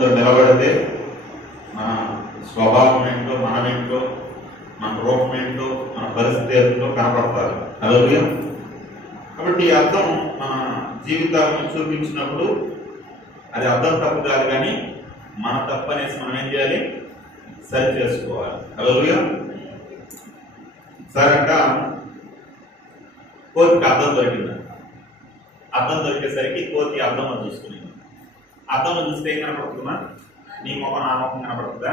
ముందు నిలబడితే మన స్వభావం ఏంటో, మనమేంటో, మన రూపం ఏంటో, మన పరిస్థితి ఏంటో కనపడతారు. హల్లెలూయా. కాబట్టి ఈ అర్థం మన జీవితాలను చూపించినప్పుడు అది అర్థం తప్పు కాదు, కానీ మన తప్పు అనేసి మనం ఏం చేయాలి? సరి చేసుకోవాలి. హల్లెలూయా. సరే అంట, కోతికి అర్థం దొరికిందంట. అర్థం దొరికేసరికి కోతి అర్థంలో చూసుకునేది. అర్థంలో చూస్తే ఏం కనపడుతుందా? నీ ముఖం నా ముఖం కనపడుతుందా?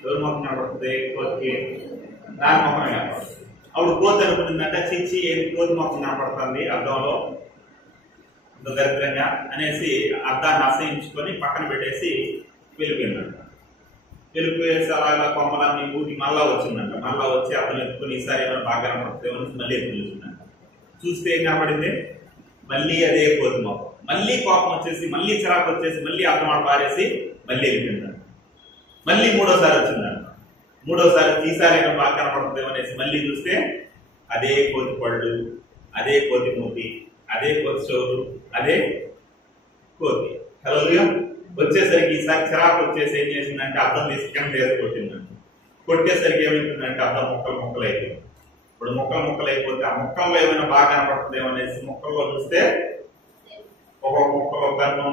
ఎవరి ముఖం కనపడుతుంది? కోతికి దాని ముఖమే కనపడుతుంది. అప్పుడు కోతి అనుకుంటుందంట, చిచ్చి ఏది కోతి ముఖం కనపడుతుంది అర్థంలో ఇంత దరిద్రంగా అనేసి అర్థాన్ని అసహించుకొని పక్కన పెట్టేసి వెళ్ళిపోయిందంట. వెళ్ళిపోయేసి అలా కొమ్మలన్నీ ఊటి మళ్ళా వచ్చిందంట. మళ్ళా వచ్చి అర్థం ఎత్తుకొని ఈసారి ఏమైనా బాగా కనపడుతుందేమో మళ్ళీ ఎత్తుకు చూసిందంట. చూస్తే ఏం కనపడింది? మళ్ళీ అదే కోతి ముఖం. మళ్ళీ కోపం వచ్చేసి, మళ్ళీ చిరాకు వచ్చేసి, మళ్ళీ అర్థం పారేసి మళ్ళీ వెళ్ళిపోయిందంట. మళ్ళీ మూడోసారి వచ్చిందంట. మూడోసారి ఈసారి ఏమైనా బాగా కనపడుతుందేమో అనేసి మళ్ళీ చూస్తే అదే కోతి పళ్ళు, అదే కోతి మూతి, అదే కోతి చెవులు, అదే కోతి. హల్లెలూయా. వచ్చేసరికి ఈసారి చిరాకు వచ్చేసి ఏం చేసిందంటే అర్థం తీసి కింద వేసి కొట్టిందండి. కొట్టేసరికి ఏమైతుందంటే అర్థం ముక్కలు ముక్కలు అయిపోయింది. ఇప్పుడు ముక్కలు ముక్కలు అయిపోతే ఆ ముక్కల్లో ఏమైనా బాగా కనపడుతుందేమో అనేసి ముక్కల్లో చూస్తే ఒక్కొక్క ముక్కలో కన్ను,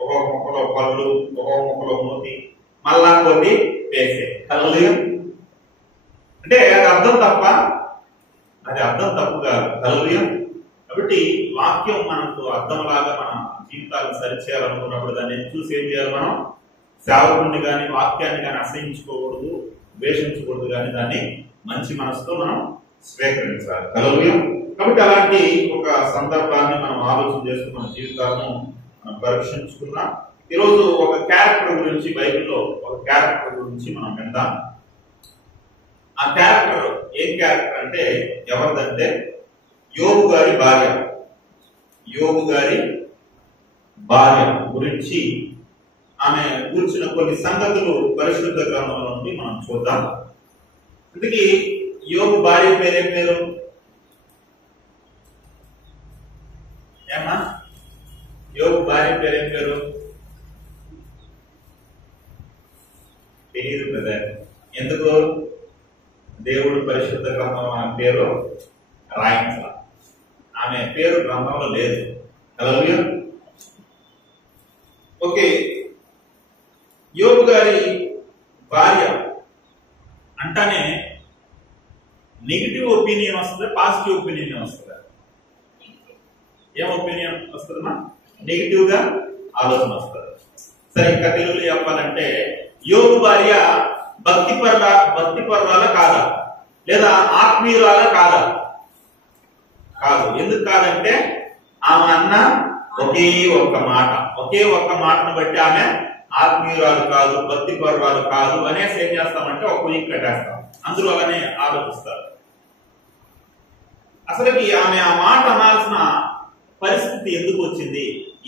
ఒక్కొక్క ముక్కలో పళ్ళు, ఒక్కొక్క ముక్కలో మూతి, మళ్ళా కొద్ది వేసే. హల్లెలూయా. అంటే అది అర్థం తప్ప, అది అర్థం తప్పు కాదు. హల్లెలూయా. కాబట్టి వాక్యం మనకు అర్థంలాగా మన జీవితాలను సరిచేయాలనుకున్నప్పుడు దాన్ని చూసి ఏం చేయాలి? మనం సేవకుడిని కానీ వాక్యాన్ని కానీ అసహించుకోకూడదు, ద్వేషించకూడదు, కానీ దాన్ని మంచి మనసుతో మనం స్వీకరించాలి. హల్లెలూయా. కాబట్టి అలాంటి ఒక సందర్భాన్ని మనం ఆలోచన చేస్తూ మన జీవితాలను మనం పరీక్షించుకున్నాం. ఈరోజు ఒక క్యారెక్టర్ గురించి, బైబిల్లో ఒక క్యారెక్టర్ గురించి మనం విందాం. ఆ క్యారెక్టర్ ఏం క్యారెక్టర్ అంటే ఎవరిదంటే యోబు గారి భార్య. యోబు గారి భార్య గురించి ఆమె కూర్చున్న కొన్ని సంగతులు పరిశుద్ధ గ్రంథంలో నుండి మనం చూద్దాం. అందుకే యోబు భార్య పేరేం పేరు? ఏమా? యోబు భార్య పేరేం పేరు? తెలియదు కదా. ఎందుకు? దేవుడు పరిశుద్ధ గ్రంథంలో ఆమె పేరు రాయించాల. ఆమె పేరు గ్రంథంలో లేదు. హల్లెలూయా. ఓకే, యోబు గారి భార్య అంటానే నెగిటివ్ ఒపీనియన్ వస్తుందా, పాజిటివ్ ఒపీనియన్ వస్తుందా? ఏం ఒపీనియన్ వస్తుందమ్మా? నెగిటివ్ గా ఆలోచన వస్తుంది. సరే, ఇంకా తెలుగులో చెప్పాలంటే యోబు భార్య భక్తి పర్వాల కాదా, లేదా ఆత్మీయురాల కాదా? కాదు. ఎందుకు కాదంటే ఆమె అన్న ఒకే ఒక్క మాటను బట్టి ఆమె ఆత్మీయురాలు కాదు, భక్తి పర్వాలు కాదు అనేసి ఏం చేస్తామంటే ఒక కుయ్యి కట్టేస్తాం. అందులో అలానే ఆలోచిస్తారు. అసలుకి ఆమె ఆ మాట అనాల్సిన పరిస్థితి ఎందుకు వచ్చింది?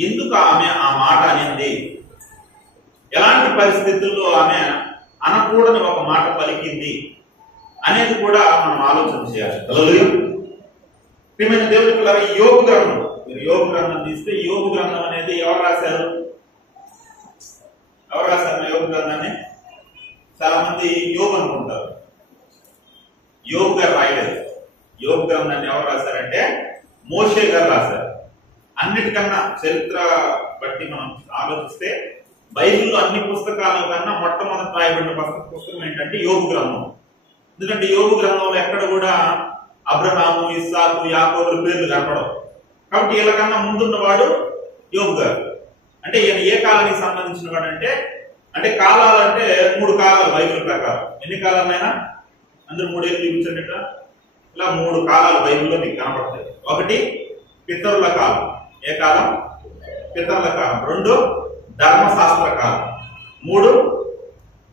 ఎందుకు ఆమె ఆ మాట అనేది? ఎలాంటి పరిస్థితుల్లో ఆమె అనకూడని ఒక మాట పలికింది అనేది కూడా మనం ఆలోచన చేయాలి. హల్లెలూయా. ప్రియమైన దేవుని పిల్లలారా, యోబు గ్రంథం, మీరు యోబు గ్రంథం తీస్తే యోబు గ్రంథం అనేది ఎవరు రాశారు? యోబు గ్రంథాన్ని చాలా మంది యోబు అనుకుంటారు. యోబు గారు రాయలేదు. యోబు గ్రంథాన్ని ఎవరు రాశారంటే మోషే గారు రాశారు. అన్నిటికన్నా చరిత్ర బట్టి మనం ఆలోచిస్తే బైబిల్లో అన్ని పుస్తకాల కన్నా మొట్టమొదటి రాయబడిన పుస్తకం ఏంటంటే యోబు గ్రంథం. ఎందుకంటే యోబు గ్రంథంలో ఎక్కడ కూడా అబ్రహాము, ఇస్సాకు, యాకోబుల పేర్లు కనపడవు. కాబట్టి వీళ్ళకన్నా ముందున్నవాడు యోబు గారు. అంటే ఈయన ఏ కాలానికి సంబంధించిన వాడు అంటే కాలాలు అంటే 3 కాలాలు బైబిల్ ప్రకారం. ఎన్ని కాలాలైనా అందరూ 3 ఏళ్ళు చూపించండి. ఇలా 3 కాలాలు బైబిల్లో మీకు కనపడతాయి. ఒకటి పితరుల కాలం. ఏ కాలం? పితరుల కాలం. 2 ధర్మశాస్త్ర కాలం. 3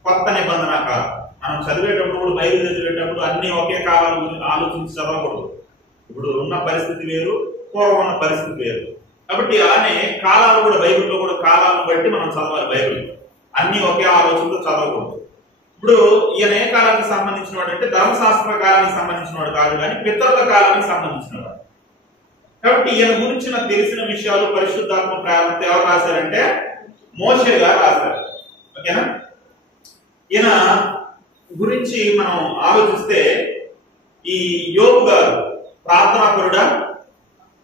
కొత్త నిబంధన కాలం. మనం చదివేటప్పుడు, బైబిల్ చదివేటప్పుడు అన్ని ఒకే కాలం గురించి ఆలోచించి చదవకూడదు. ఇప్పుడు ఉన్న పరిస్థితి వేరు, పూర్వం ఉన్న పరిస్థితి వేరు. కాబట్టి అలానే కాలాలు కూడా బైబిల్లో కూడా కాలాలను బట్టి మనం చదవాలి. బైబిల్ అన్ని ఒకే ఆలోచనతో చదవకూడదు. ఇప్పుడు ఈయన ఏ కాలానికి సంబంధించిన వాడు అంటే ధర్మశాస్త్ర కాలానికి సంబంధించిన వాడు కాదు, కానీ పితరుల కాలానికి సంబంధించిన వాడు. కాబట్టి ఈయన గురించిన తెలిసిన విషయాలు పరిశుద్ధాత్మ ప్రేరణతో ఎవరు రాశారంటే మోషే గారు రాశారు. ఓకేనా? ఈయన గురించి మనం ఆలోచిస్తే ఈ యోబు గారు ప్రార్థనాపరుడా?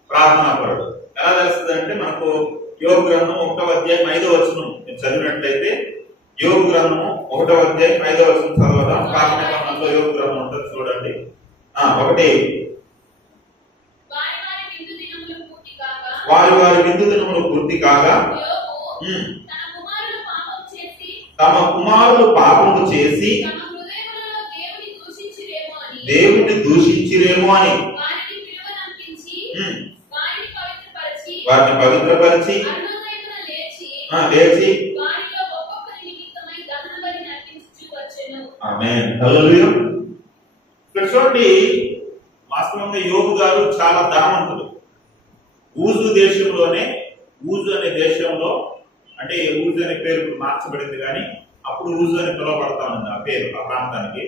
ప్రార్థనాపరుడు. ఎలా తెలుస్తుంది అంటే మనకు యోబు గ్రంథం 1వ అధ్యాయం 5వ వచనం చదివినట్లయితే యోబు గ్రంథము 1వ అధ్యాయం 5వ వచనం చదవడం. ప్రార్థన గ్రంథంలో యోబు గ్రంథం ఉంటుంది చూడండి. ఒకటి వారి వారి విందు దినములు పూర్తి కాగా తమ కుమారులు పాపము చేసి దేవుని దూషించిరేమో అని వాటిని పవిత్రపరిచి లేచి ఆమేన్. హల్లెలూయా. ఇక్కడ చూడండి, వాస్తవంగా యోబు గారు చాలా ధనవంతుడు. ఊజు దేశంలోనే, ఊజు అనే దేశంలో, అంటే ఊజు అనే పేరు మార్చబడింది కానీ అప్పుడు ఊజు అని పిలువబడతా ఉంది ఆ పేరు, ఆ ప్రాంతానికి.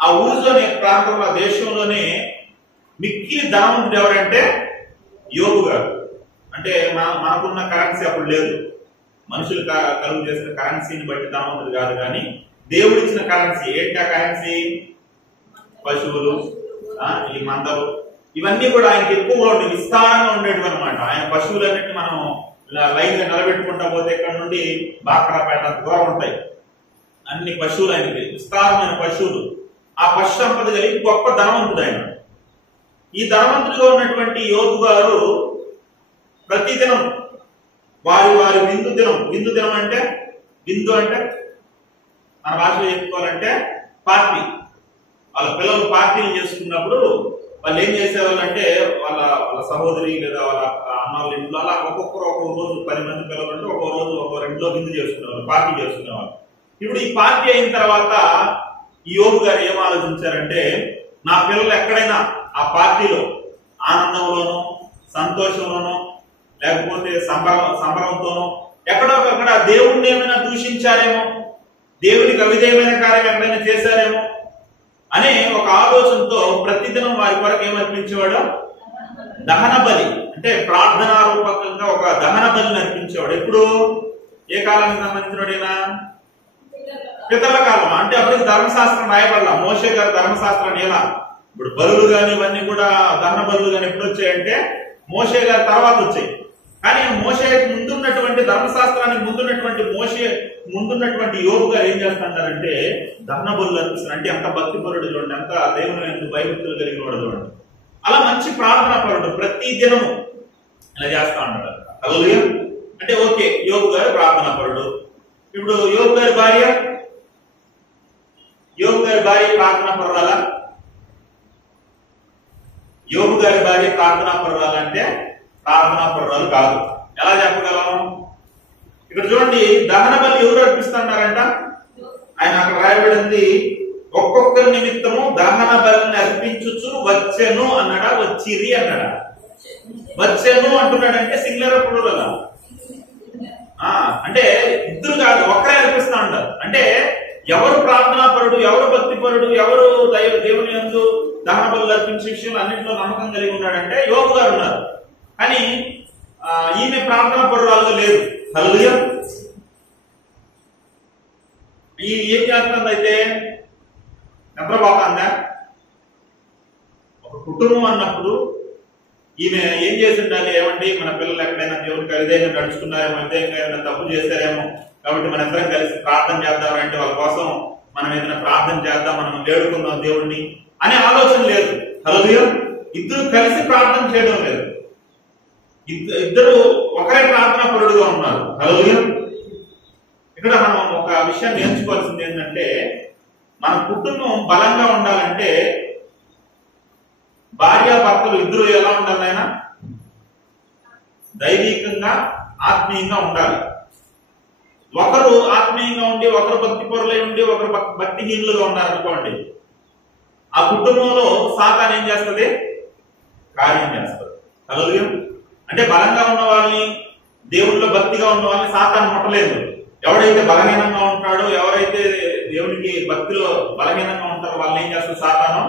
ఆ ఊజు అనే ప్రాంతంలో దేశంలోనే మిక్కిలి ధనవంతుడు ఎవరంటే యోబు గారు. అంటే మనకున్న కరెన్సీ అప్పుడు లేదు, మనుషులు కలుగు చేసిన కరెన్సీని బట్టి ధనవంతుడు కాదు, కానీ దేవుడిచ్చిన కరెన్సీ. ఏంటి ఆ కరెన్సీ? పశువులు, ఈ మందలు, ఇవన్నీ కూడా ఆయనకి ఎక్కువగా ఉండే, విస్తారంగా ఉండేటివి అనమాట. ఆయన పశువులన్నింటినీ మనం లైన్ గా నిలబెట్టుకుంటా పోతే ఇక్కడ నుండి బాక్రాపేట దూరం ఉంటాయి. అన్ని పశువులు ఆయనకి, విస్తారమైన పశువులు. ఆ పశు సంపద కలిగి గొప్ప ధనవంతుడు ఆయన. ఈ ధనవంతుడిగా ఉన్నటువంటి యోబు గారు ప్రతిదినం వారి వారి విందు దినం, విందు దినం అంటే విందు అంటే మన భాషలో చెప్పుకోవాలంటే పార్టీ. వాళ్ళ పిల్లలు పార్టీలు చేసుకున్నప్పుడు వాళ్ళు ఏం చేసేవాళ్ళు అంటే వాళ్ళ సహోదరి లేదా వాళ్ళ అన్న వాళ్ళ ఇంట్లో అలా ఒక్కొక్కరు ఒక్కొక్క రోజు 10 మంది పిల్లలు అంటే ఒక్కో రోజు ఒక్కో రెండులో విందు చేసుకునేవాళ్ళు, పార్టీ చేసుకునేవాళ్ళు. ఇప్పుడు ఈ పార్టీ అయిన తర్వాత ఈ యోబు గారు ఏం ఆలోచించారంటే, నా పిల్లలు ఎక్కడైనా ఆ పార్టీలో ఆనందంలోనూ సంతోషంలోనూ లేకపోతే సంబరంతోనూ ఎక్కడొకక్కడ దేవుణ్ణి ఏమైనా దూషించారేమో, దేవునికి అవిధేయమైన కార్యం ఎక్కడైనా చేశారేమో అనే ఒక ఆలోచనతో ప్రతిదినం వారి కొరకు ఏమర్పించేవాడు? దహన బలి. అంటే ప్రార్థనారూపకంగా ఒక దహన బలిని అర్పించేవాడు. ఎప్పుడు? ఏ కాలానికి సంబంధించినడైనా? పితరుల కాలం. అంటే అప్పటికి ధర్మశాస్త్రం రాయబడాల. మోషే గారు ధర్మశాస్త్రాన్ని ఎలా, ఇప్పుడు బలులు కానీ ఇవన్నీ కూడా దహన బలులు కానీ ఎప్పుడు వచ్చాయంటే మోషే గారి తర్వాత వచ్చాయి. కానీ మోషే ముందున్నటువంటి ధర్మశాస్త్రానికి ముందున్నటువంటి యోబు గారు ఏం చేస్తారంటే దహన బలులు అర్పిస్తారు. అంటే ఎంత భక్తి పరుడు చూడండి, ఎంత దేవుని ఎంత భయభక్తులు కలిగిన వాడు చూడండి. అలా మంచి ప్రార్థనా పరుడు, ప్రతి దినము ఇలా చేస్తా ఉంటాడు. హల్లెలూయా. అంటే ఓకే, యోబు గారు ప్రార్థనా పరుడు. ఇప్పుడు యోబు గారి భార్య ప్రార్థనా పరురాలా? యోబు గారి భార్య ప్రార్థనా పరురాలంటే ప్రార్థనా పరురాలు కాదు. ఎలా చెప్పగలం? ఇక్కడ చూడండి, దహన బలి ఎవరు అర్పిస్తున్నారంట? ఆయన అక్కడ రాయబడింది, ఒక్కొక్కరి నిమిత్తము దహన బలిని అర్పించుచు వచ్చెను అన్నాడా, వచ్చిరి అన్నాడా? వచ్చెను అంటున్నాడంటే సింగులర్ ప్లూరల్. అంటే ఇద్దరు కాదు, ఒక్కరే అర్పిస్తా ఉంటారు. అంటే ఎవరు ప్రార్థనాపరుడు, ఎవరు భక్తిపరుడు, ఎవరు దేవుని యందు దహన బలులు అర్పించే విషయంలో అన్నింటిలో నమ్మకం కలిగి ఉన్నాడంటే యోబు గారు ఉన్నారు. కానీ ఈమె ప్రార్థనా పరురాలుగా లేదు. హల్లెలూయా. ఈ ఏం చేస్తుంది అయితే నిద్రపోతుందా? ఒక కుటుంబం అన్నప్పుడు ఈమె ఏం చేసి ఉండాలి? ఏమండి, మన పిల్లలు ఎక్కడైనా దేవునికి అవిధేయంగా నడుచుకున్నారేమో, అవిధేయంగా ఏమైనా తప్పు చేశారేమో, కాబట్టి మన ఇద్దరం కలిసి ప్రార్థన చేద్దామంటే వాళ్ళ కోసం మనం ఏదైనా ప్రార్థన చేద్దాం, మనం వేడుకుందాం దేవుడిని అనే ఆలోచన లేదు. హల్లెలూయా. ఇద్దరు కలిసి ప్రార్థన చేయడం లేదు, ఇద్దరు ఒకరే ప్రార్థనా పరుడుగా ఉన్నారు. హల్లెలూయా. ఇక్కడ మనం ఒక విషయాన్ని నేర్చుకోవాల్సింది ఏంటంటే, మన కుటుంబం బలంగా ఉండాలంటే భార్యాభర్తలు ఇద్దరు ఎలా ఉండాలి? ఆయన దైవికంగా ఆత్మీయంగా ఉండాలి. ఒకరు ఆత్మీయంగా ఉండి ఒకరు భక్తి పరులై ఉండి ఒకరు భక్తిహీనులుగా ఉన్నారనుకోండి, ఆ కుటుంబంలో సాతాను ఏం చేస్తుంది? కార్యం చేస్తుంది. హల్లెలూయా. అంటే బలంగా ఉన్న వాళ్ళని, దేవుళ్ళలో భక్తిగా ఉన్న వాళ్ళని సాతాను ముట్టలేదు. ఎవడైతే బలహీనంగా ఉంటాడో, ఎవరైతే దేవునికి భక్తిలో బలహీనంగా ఉంటారో వాళ్ళని ఏం చేస్తారు? సాతాను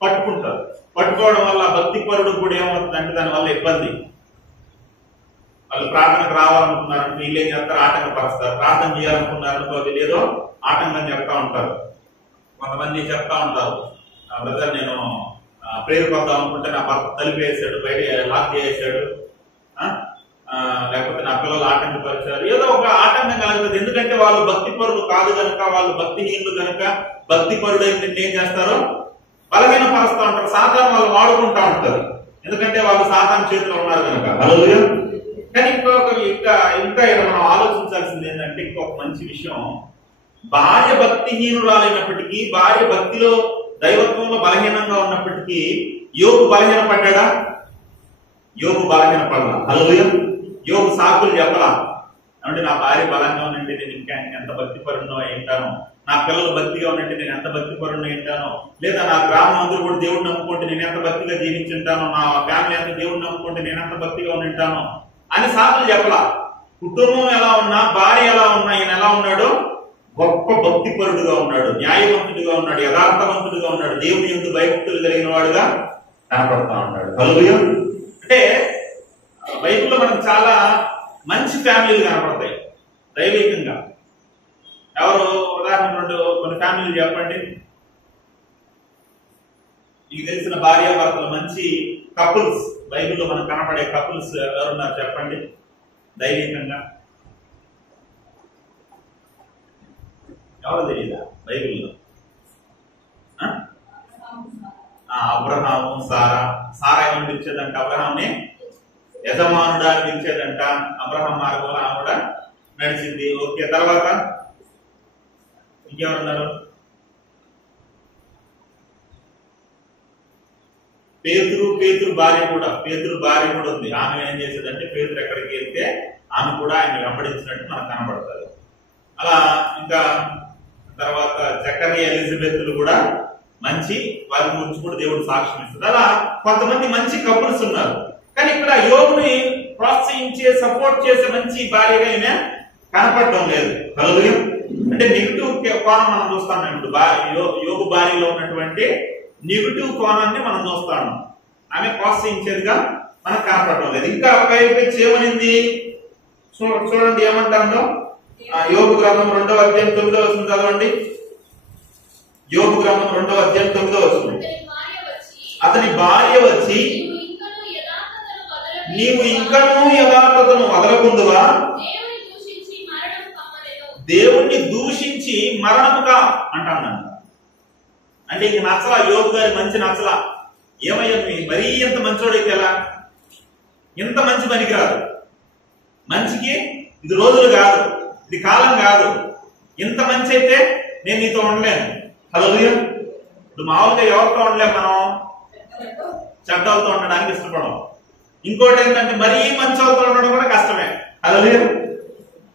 పట్టుకుంటారు. పట్టుకోవడం వల్ల భక్తి పరుడు కూడా ఏమవుతుందంటే దాని వల్ల ఇబ్బంది. వాళ్ళు ప్రార్థనకు రావాలనుకున్నారనుకో వీళ్ళు ఏం చేస్తారు, ఆటంకపరుస్తారు. ప్రార్థన చేయాలనుకున్నారనుకో వీళ్ళు ఏదో ఆటంకం చెప్తా ఉంటారు. కొంతమంది చెప్తా ఉంటారు, బ్రదర్ నేను ప్రేయర్ కొద్దాం అనుకుంటే నా భర్త తలుపు వేసాడు, బయట లాక్ చేసాడు, లేకపోతే నా పిల్లలు ఆటంకపరిచారు, ఏదో ఒక ఆటంకం కలుగుతుంది. ఎందుకంటే వాళ్ళు భక్తి పరులు కాదు కనుక, వాళ్ళు భక్తిహీనులు కనుక, భక్తి పరుడైన ఏం చేస్తారో బలహీన పరుస్తూ ఉంటారు. సాతాను వాళ్ళు వాడుకుంటా ఉంటారు, ఎందుకంటే వాళ్ళు సాతాను చేతిలో ఉన్నారు కనుక. హల్లెలూయా. కానీ ఇంకా మనం ఆలోచించాల్సింది ఏంటంటే ఇంకొక మంచి విషయం, భార్య భక్తిహీనురాలైనప్పటికీ, భార్య భక్తిలో దైవత్వంలో బలహీనంగా ఉన్నప్పటికీ యోబు బలహీన పడ్డా? యోబు బలహీన పడలా. హల్లెలూయా. యోబు సాకులు చెప్పలా. అంటే నా భార్య బలంగా ఉన్నట్టే నేను ఇంకా ఎంత భక్తిపరుణ్ణో ఏంటాను, నా పిల్లలు భక్తిగా ఉన్నట్టే నేను ఎంత భక్తిపరుణ్ణో ఏంటాను, లేదా నా గ్రామం అందరూ కూడా దేవుడిని నమ్ముకుంటే నేను ఎంత భక్తిగా జీవించుంటాను, నా ఫ్యామిలీ అంతా దేవుడిని నమ్ముకుంటే నేను ఎంత భక్తిగా ఉంటాను అని సాకులు చెప్పలా. కుటుంబం ఎలా ఉన్నా, భార్య ఎలా ఉన్నా, ఈయన ఎలా ఉన్నాడు? గొప్ప భక్తిపరుడుగా ఉన్నాడు, న్యాయవంతుడిగా ఉన్నాడు, యథార్థవంతుడిగా ఉన్నాడు, దేవుని యందు భయభక్తులు కలిగిన వాడుగా కనపడతా ఉన్నాడు. హల్లెలూయా. అంటే బైబిల్లో మనకు చాలా మంచి ఫ్యామిలీలు కనపడతాయి దైవికంగా. ఎవరు ఉదాహరణ కొన్ని ఫ్యామిలీలు చెప్పండి, మీకు తెలిసిన భార్యాభర్తలు మంచి కపుల్స్ బైబిల్లో మనకు కనపడే కపుల్స్ ఎవరున్నారు చెప్పండి దైవికంగా? ఎవరు తెలియదా బైబిల్లో? అబ్రహాము, సారా. సారా ఏమని పిలిచేదంట? అబ్రహాంని యజమానుడా అని పిలిచేదంట. అబ్రహాం మార్గంలో ఆమె కూడా నడిచింది. ఓకే, తర్వాత ఇంకెవరున్నారు? పేతురు భార్య కూడా ఉంది. ఆమె ఏం చేసేదంటే పేతురు ఎక్కడికి వెళ్తే ఆమె కూడా ఆయన వెంబడించినట్టు మనకు కనబడతారు. అలా ఇంకా తర్వాత జకరియా, ఎలిజబెత్లు కూడా మంచి, వారి గురించి కూడా దేవుడు సాక్ష్యం ఇస్తుంది. అలా కొంతమంది మంచి కపుల్స్ ఉన్నారు. కానీ ఇక్కడ యోబుని ప్రోత్సహించే, సపోర్ట్ చేసే మంచి భార్యగా ఈమె కనపడటం లేదు. హల్లెలూయా. అంటే నెగిటివ్ కోణం మనం చూస్తాం. ఇప్పుడు యోబు భార్యలో ఉన్నటువంటి నెగిటివ్ కోణాన్ని మనం చూస్తాము. ఆమె ప్రోత్సహించేదిగా మనకు కనపడటం లేదు. ఇంకా పైకి చేయమనింది చూడండి ఏమంటారో. యోబు గ్రంథం 2వ అధ్యాయం 9వ వచనం చదవండి. యోబు గ్రంథం 2వ అధ్యాయం 9వ వచనం. అతని భార్య వచ్చి నీవు ఇంకనూ యథార్థతను వదలకుందువా, దేవుణ్ణి దూషించి మరణముగా అంటానంట. అంటే ఇంక నచ్చలా, యోబు గారి మంచి నచ్చలా. ఏమయ్యా మరీ ఎంత మంచోడైతే ఎలా? ఇంత మంచి పనికి రాదు. మంచికి ఇది రోజులు కాదు, ఇది కాలం కాదు. ఇంత మంచి అయితే నేను నీతో ఉండలేను. హల్లెలూయా. ఇప్పుడు మామూలుగా ఎవరితో ఉండలేము మనం? చెడ్డలతో ఉండడానికి ఇష్టపడం. ఇంకోటి ఏంటంటే మరీ మంచి వాళ్ళతో ఉండడం కూడా కష్టమే. హల్లెలూయా.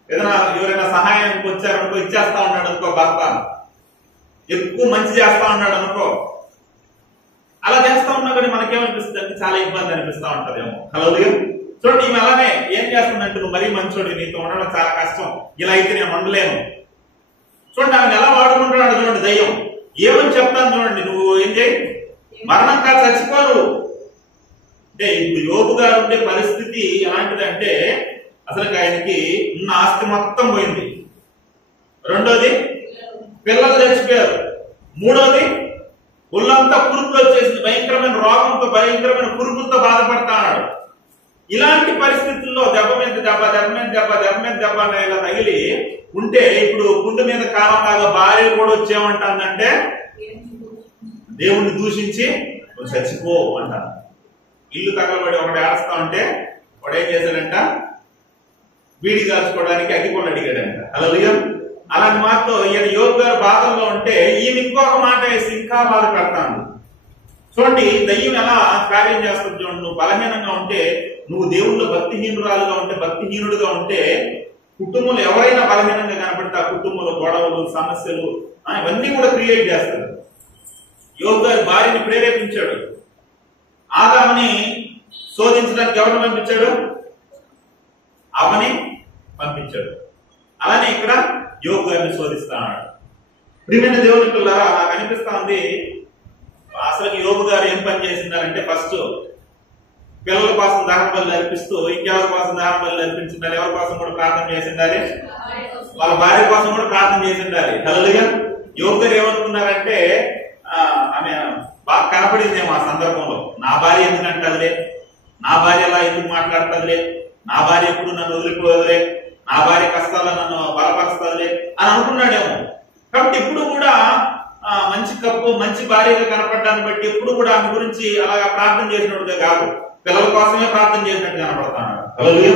ఎవరైనా సహాయానికి వచ్చారనుకో, ఇచ్చేస్తా ఉన్నాడు అనుకో, భర్త ఎక్కువ మంచి చేస్తా ఉన్నాడు అనుకో, అలా చేస్తా ఉన్నా కానీ మనకేమనిపిస్తుంది అంటే చాలా ఇబ్బంది అనిపిస్తా ఉంటదేమో. హల్లెలూయా. చూడండి, ఈమె అలానే ఏం చేస్తుందంటే నువ్వు మరీ మంచోడి, నీతో ఉండడం చాలా కష్టం, ఇలా అయితే నేను ఉండలేను. చూడండి ఆమెను ఎలా వాడుకుంటున్నాడు చూడండి దయ్యం. ఏమని చెప్తాను చూడండి, నువ్వు ఏం చేయి, మరణం కాదు చచ్చిపోను. అంటే ఇప్పుడు యోబు గారు ఉండే పరిస్థితి ఎలాంటిదంటే అసలు ఆయనకి ఉన్న ఆస్తి మొత్తం పోయింది. రెండోది పిల్లలు చచ్చిపోయారు. మూడోది ఒళ్ళంతా పురుగులు వచ్చేసింది, భయంకరమైన రోగంతో, భయంకరమైన పురుగులతో బాధపడతాడు. ఇలాంటి పరిస్థితుల్లో దెబ్బ మీద దెబ్బ, దెబ్బ మీద దెబ్బ, దెబ్బ మీద దెబ్బ ఇలా తగిలి ఉంటే ఇప్పుడు గుండె మీద కాలం లాగా భార్య కూడా వచ్చేమంటుందంటే దేవుణ్ణి దూషించి చచ్చిపో అంటారు. ఇల్లు తగలబడి ఒకటి ఏడుస్తా ఉంటే వాడు ఏం చేశాడంట, వీడి కాల్చుకోవడానికి అగ్గిపొండు అడిగాడంట. హల్లెలూయా. అలాంటి మాటతో ఈయన యోబు గారు బాధల్లో ఉంటే ఈమె ఇంకొక మాట వేసి ఇంకా బాధ పెడతాను. చూడండి దయ్యం ఎలా కార్యం చేస్తుంది చూడండి. నువ్వు బలహీనంగా ఉంటే, నువ్వు దేవుళ్ళు భక్తిహీనురాలుగా ఉంటే, భక్తిహీనుడుగా ఉంటే, కుటుంబంలో ఎవరైనా బలహీనంగా కనపడితే ఆ కుటుంబంలో గొడవలు, సమస్యలు ఇవన్నీ కూడా క్రియేట్ చేస్తారు. యోబు గారి భార్యని ప్రేరేపించాడు. ఆదాముని శోధించడానికి ఎవరిని పంపించాడు? అవని పంపించాడు. అలానే ఇక్కడ యోబు గారిని శోధిస్తున్నాడు. ప్రియమైన దేవుని పిల్లలారా, నాకు అనిపిస్తా ఉంది అసలు యోబు గారు ఏం పని చేసిందంటే ఫస్ట్ పిల్లల కోసం దహన బలులు అర్పిస్తూ ఇంకెవరి కోసం దహన బలులు అర్పించుండాలి? ఎవరి కోసం కూడా ప్రార్థన చేసి ఉండాలి? వాళ్ళ భార్య కోసం కూడా ప్రార్థన చేసి ఉండాలి. హల్లెలూయా. యోబు గారు ఏమనుకున్నారంటే ఆమె బాగా కనపడిందేమో ఆ సందర్భంలో, నా భార్య ఎందుకు అంటదిలే, నా భార్య అలా ఎందుకు మాట్లాడుతుందిలే, నా భార్య ఎప్పుడు నన్ను వదిలిపోదులే, నా భార్య కష్టాల్లో నన్ను బలపరుస్తుందిలే అని అనుకున్నాడేమో. కాబట్టి ఎప్పుడు కూడా మంచి కప్పు మంచి భార్యగా కనపడడాన్ని బట్టి ఎప్పుడు కూడా ఆమె గురించి అలాగా ప్రార్థన చేసినట్టుగా కాదు, పిల్లల కోసమే ప్రార్థన చేసినట్టు కనపడుతున్నాడు. హల్లెలూయా.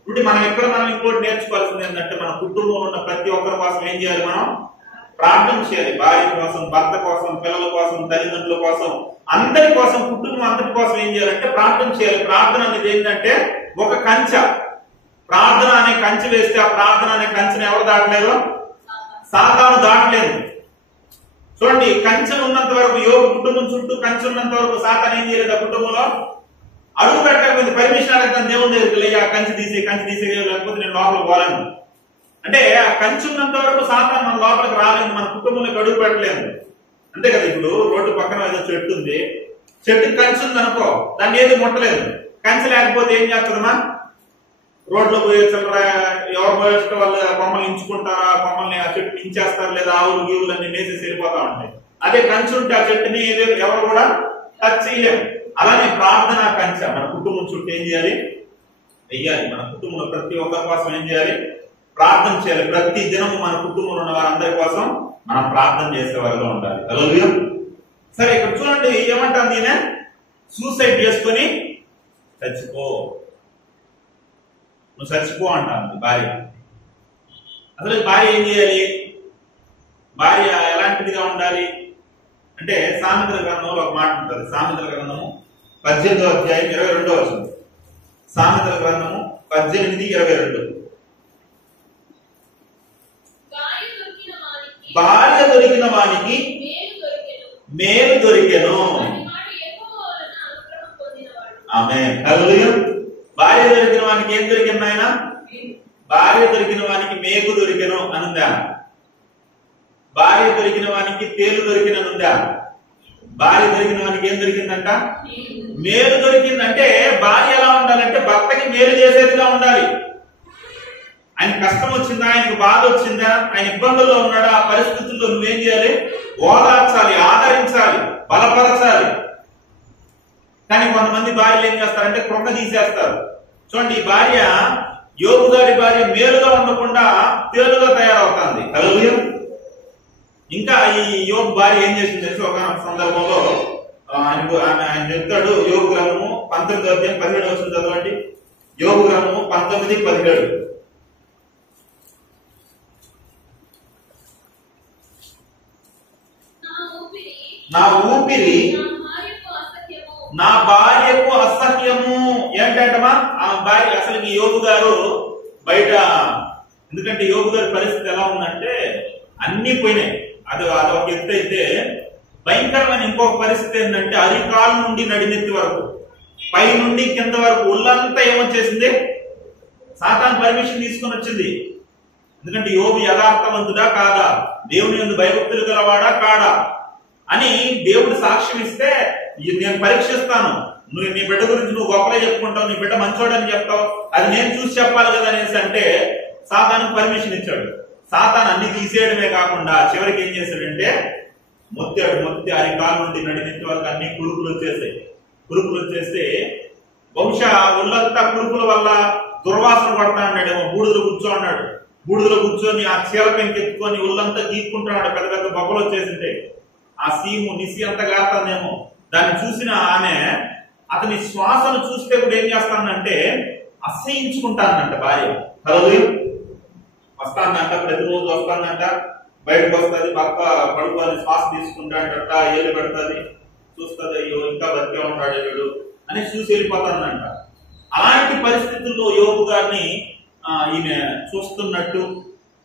ఇప్పుడు మనం ఇంకోటి నేర్చుకోవాల్సింది ఏంటంటే, మన కుటుంబంలో ఉన్న ప్రతి ఒక్కరి కోసం ఏం చేయాలి? మనం ప్రార్థన చేయాలి. భార్య కోసం, భర్త కోసం, పిల్లల కోసం, తల్లిదండ్రుల కోసం, అందరి కోసం, కుటుంబం అందరి కోసం ఏం చేయాలంటే ప్రార్థన చేయాలి. ప్రార్థన అనేది ఏంటంటే ఒక కంచె. ప్రార్థన అనే కంచె వేస్తే ఆ ప్రార్థన అనే కంచెను ఎవరు దాటలేరు? సాతాను దాటలేదు. చూడండి, కంచె ఉన్నంత వరకు, యోబు కుటుంబం చుట్టూ కంచె ఉన్నంత వరకు సాతాను ఏం చేయలేదు. ఆ కుటుంబంలో అడుగు పెట్టకపోయింది. పర్మిషన్ అడగడం దేవుని దగ్గరికి వెళ్ళి, ఆ కంచె తీసే లేకపోతే నేను లోపల పోలేను అంటే, ఆ కంచె ఉన్నంత వరకు సాతాను మన లోపలికి రాలేదు, మన కుటుంబంలోకి అడుగు పెట్టలేదు. అంతే కదా. ఇప్పుడు రోడ్డు పక్కన ఏదో చెట్టు ఉంది, చెట్టుకి కంచె ఉంది అనుకో, దాన్ని ఏది ముట్టలేదు. కంచె లేకపోతే ఏం చేస్తుందమ్మా? రోడ్లో పోయే చిల్లర ఎవరు పోయేస్తే వాళ్ళు కొమ్మలు ఇంచుకుంటారా, కొమ్మల్ని ఆ చెట్టు ఇంచేస్తారు, లేదా ఆవులు గీవులు అన్ని మేసేసి వెళ్ళిపోతా ఉంటాయి. అదే కంచె ఉంటే ఆ చెట్టుని ఎవరు కూడా టచ్ చేయలేము. అలానే ప్రార్థన కంచె మన కుటుంబం చుట్టూ ఏం చేయాలి? వెయ్యాలి. మన కుటుంబంలో ప్రతి ఒక్కరి కోసం ఏం చేయాలి? ప్రార్థన చేయాలి. ప్రతి దినము మన కుటుంబంలో ఉన్న వారందరి కోసం మనం ప్రార్థన చేసేవారిగా ఉండాలి. హల్లెలూయా. సరే, ఇక్కడ చూడండి ఏమంటాను, నేనే సూసైడ్ చేసుకుని చచ్చిపో, నువ్వు చచ్చిపో అంటాను భార్య. అసలు భార్య ఏం చేయాలి? భార్య ఎలాంటిదిగా ఉండాలి అంటే, సామెతల గ్రంథంలో ఒక మాట ఉంటుంది. సామెతల గ్రంథము 18వ అధ్యాయం 22వ వచనం. సామెతల గ్రంథము 18:22. భార్య దొరికిన వానికి మేలు దొరికెను. ఆమేన్. హల్లెలూయా. భార్య దొరికిన వానికి ఏం దొరికింది ఆయన? భార్య దొరికిన వానికి మేకు దొరికెను అనుందా? భార్య దొరికిన వానికి తేలు దొరికిననుందా? భార్య దొరికిన వానికి ఏం దొరికిందంట? మేలు దొరికిందంటే భార్య ఎలా ఉండాలంటే భర్తకి మేలు చేసేదిగా ఉండాలి. ఆయన కష్టం వచ్చిందా, ఆయనకు బాధ వచ్చిందా, ఆయన ఇబ్బందుల్లో ఉన్నాడా, ఆ పరిస్థితుల్లో నువ్వేం చేయాలి? ఓదార్చాలి, ఆదరించాలి, బలపరచాలి. కానీ కొంతమంది భార్యలు ఏం చేస్తారంటే కృంగ తీసేస్తారు. చూడండి, ఈ భార్య, యోబు గారి భార్య మేలుగా ఉండకుండా తేలుగా తయారవుతుంది. హల్లెలూయా. ఇంకా ఈ యోబు భార్య ఏం చేసింది తెలిసి ఒక సందర్భంలో ఆయన చెప్తాడు. యోబు గ్రంథము 19వ అధ్యాయం 17వ వచనం చదవండి. యోబు గ్రంథము 19:17. నా ఊపిరి నా భార్యకు అసహ్యము. ఏంటంటమా ఆ భార్య? అసలు ఈ యోబు గారు బయట, ఎందుకంటే యోబు గారి పరిస్థితి ఎలా ఉందంటే అన్ని పోయినాయి. అదొక ఎత్తు అయితే, భయంకరమైన ఇంకొక పరిస్థితి ఏంటంటే అరికాలు నుండి నడినెత్తి వరకు, పై నుండి కింద వరకు ఒళ్ళంతా ఏమొచ్చేసింది? సాతాను పర్మిషన్ తీసుకొని వచ్చింది. ఎందుకంటే యోబు యథార్థవంతుడా కాదా, దేవుని యందు భయభక్తులు గలవాడా కాడా అని దేవుడు సాక్ష్యం ఇస్తే నేను పరీక్షిస్తాను. నీ బిడ్డ గురించి నువ్వు గొప్పగా చెప్పుకుంటావు, నీ బిడ్డ మంచోడని చెప్తావు, అది నేను చూసి చెప్పాలి కదా అనేసి అంటే సాతాను పర్మిషన్ ఇచ్చాడు. సాతాను అన్ని తీసేయడమే కాకుండా చివరికి ఏం చేశాడంటే మొత్తి అరికాల నుండి నడినెత్తి వరకు అన్ని కురుపులు వచ్చేసాయి. కురుపులు వచ్చేస్తే బహుశా ఒళ్ళంతా కురుపుల వల్ల దుర్వాసన పడతా అన్నాడేమో. బూడిదలో కూర్చోన్నాడు. బూడిదలో కూర్చొని ఆ చీల పెంకెత్తుకొని ఒళ్ళంతా గీక్కుంటున్నాడు. పెద్ద పెద్ద బొబ్బలు వచ్చేసింటే ఆ సీము నిసి అంత కారుతుందేమో. దాన్ని చూసిన ఆమె అతని శ్వాసను చూస్తే కూడా ఏం చేస్తానంటే అసహించుకుంటానంట భార్య. హల్లెలూయా. వస్తానంట, ప్రతిరోజు వస్తానంట, బయటకు వస్తుంది, పక్క పడుకొని శ్వాస తీసుకుంటాడంట, ఏళ్ళు పెడుతుంది, చూస్తుంది, అయ్యో ఇంకా బతికే ఉంటాడు వీడు అని చూసి వెళ్ళిపోతానంట. అలాంటి పరిస్థితుల్లో యోబు గారిని ఈమె చూస్తున్నట్టు,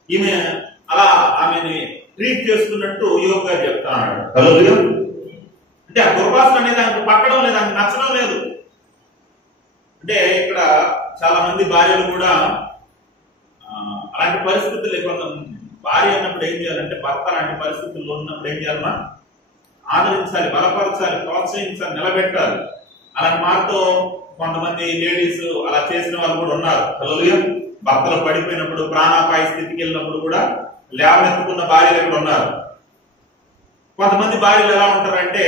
ఈమె అలా ఆమెని ట్రీట్ చేస్తున్నట్టు యోబు గారు చెప్తాడు. హల్లెలూయా. అంటే ఆ దుర్వాసన అనేది ఆయనకు పట్టడం లేదు, ఆయనకు నచ్చడం లేదు. అంటే ఇక్కడ చాలా మంది భార్యలు కూడా అలాంటి పరిస్థితులు, కొంత భార్య అన్నప్పుడు ఏం చేయాలంటే భర్త అలాంటి పరిస్థితుల్లో ఉన్నప్పుడు ఏం చేయాలన్నా ఆదరించాలి, బలపరచాలి, ప్రోత్సహించాలి, నిలబెట్టాలి. అలాంటి మాటతో కొంతమంది లేడీస్ అలా చేసిన వాళ్ళు కూడా ఉన్నారు. హల్లెలూయా. భర్తలు పడిపోయినప్పుడు ప్రాణాపాయ స్థితికి వెళ్ళినప్పుడు కూడా లేవనెత్తుకున్న భార్యలు ఇక్కడ ఉన్నారు. కొంతమంది భార్యలు ఎలా ఉంటారంటే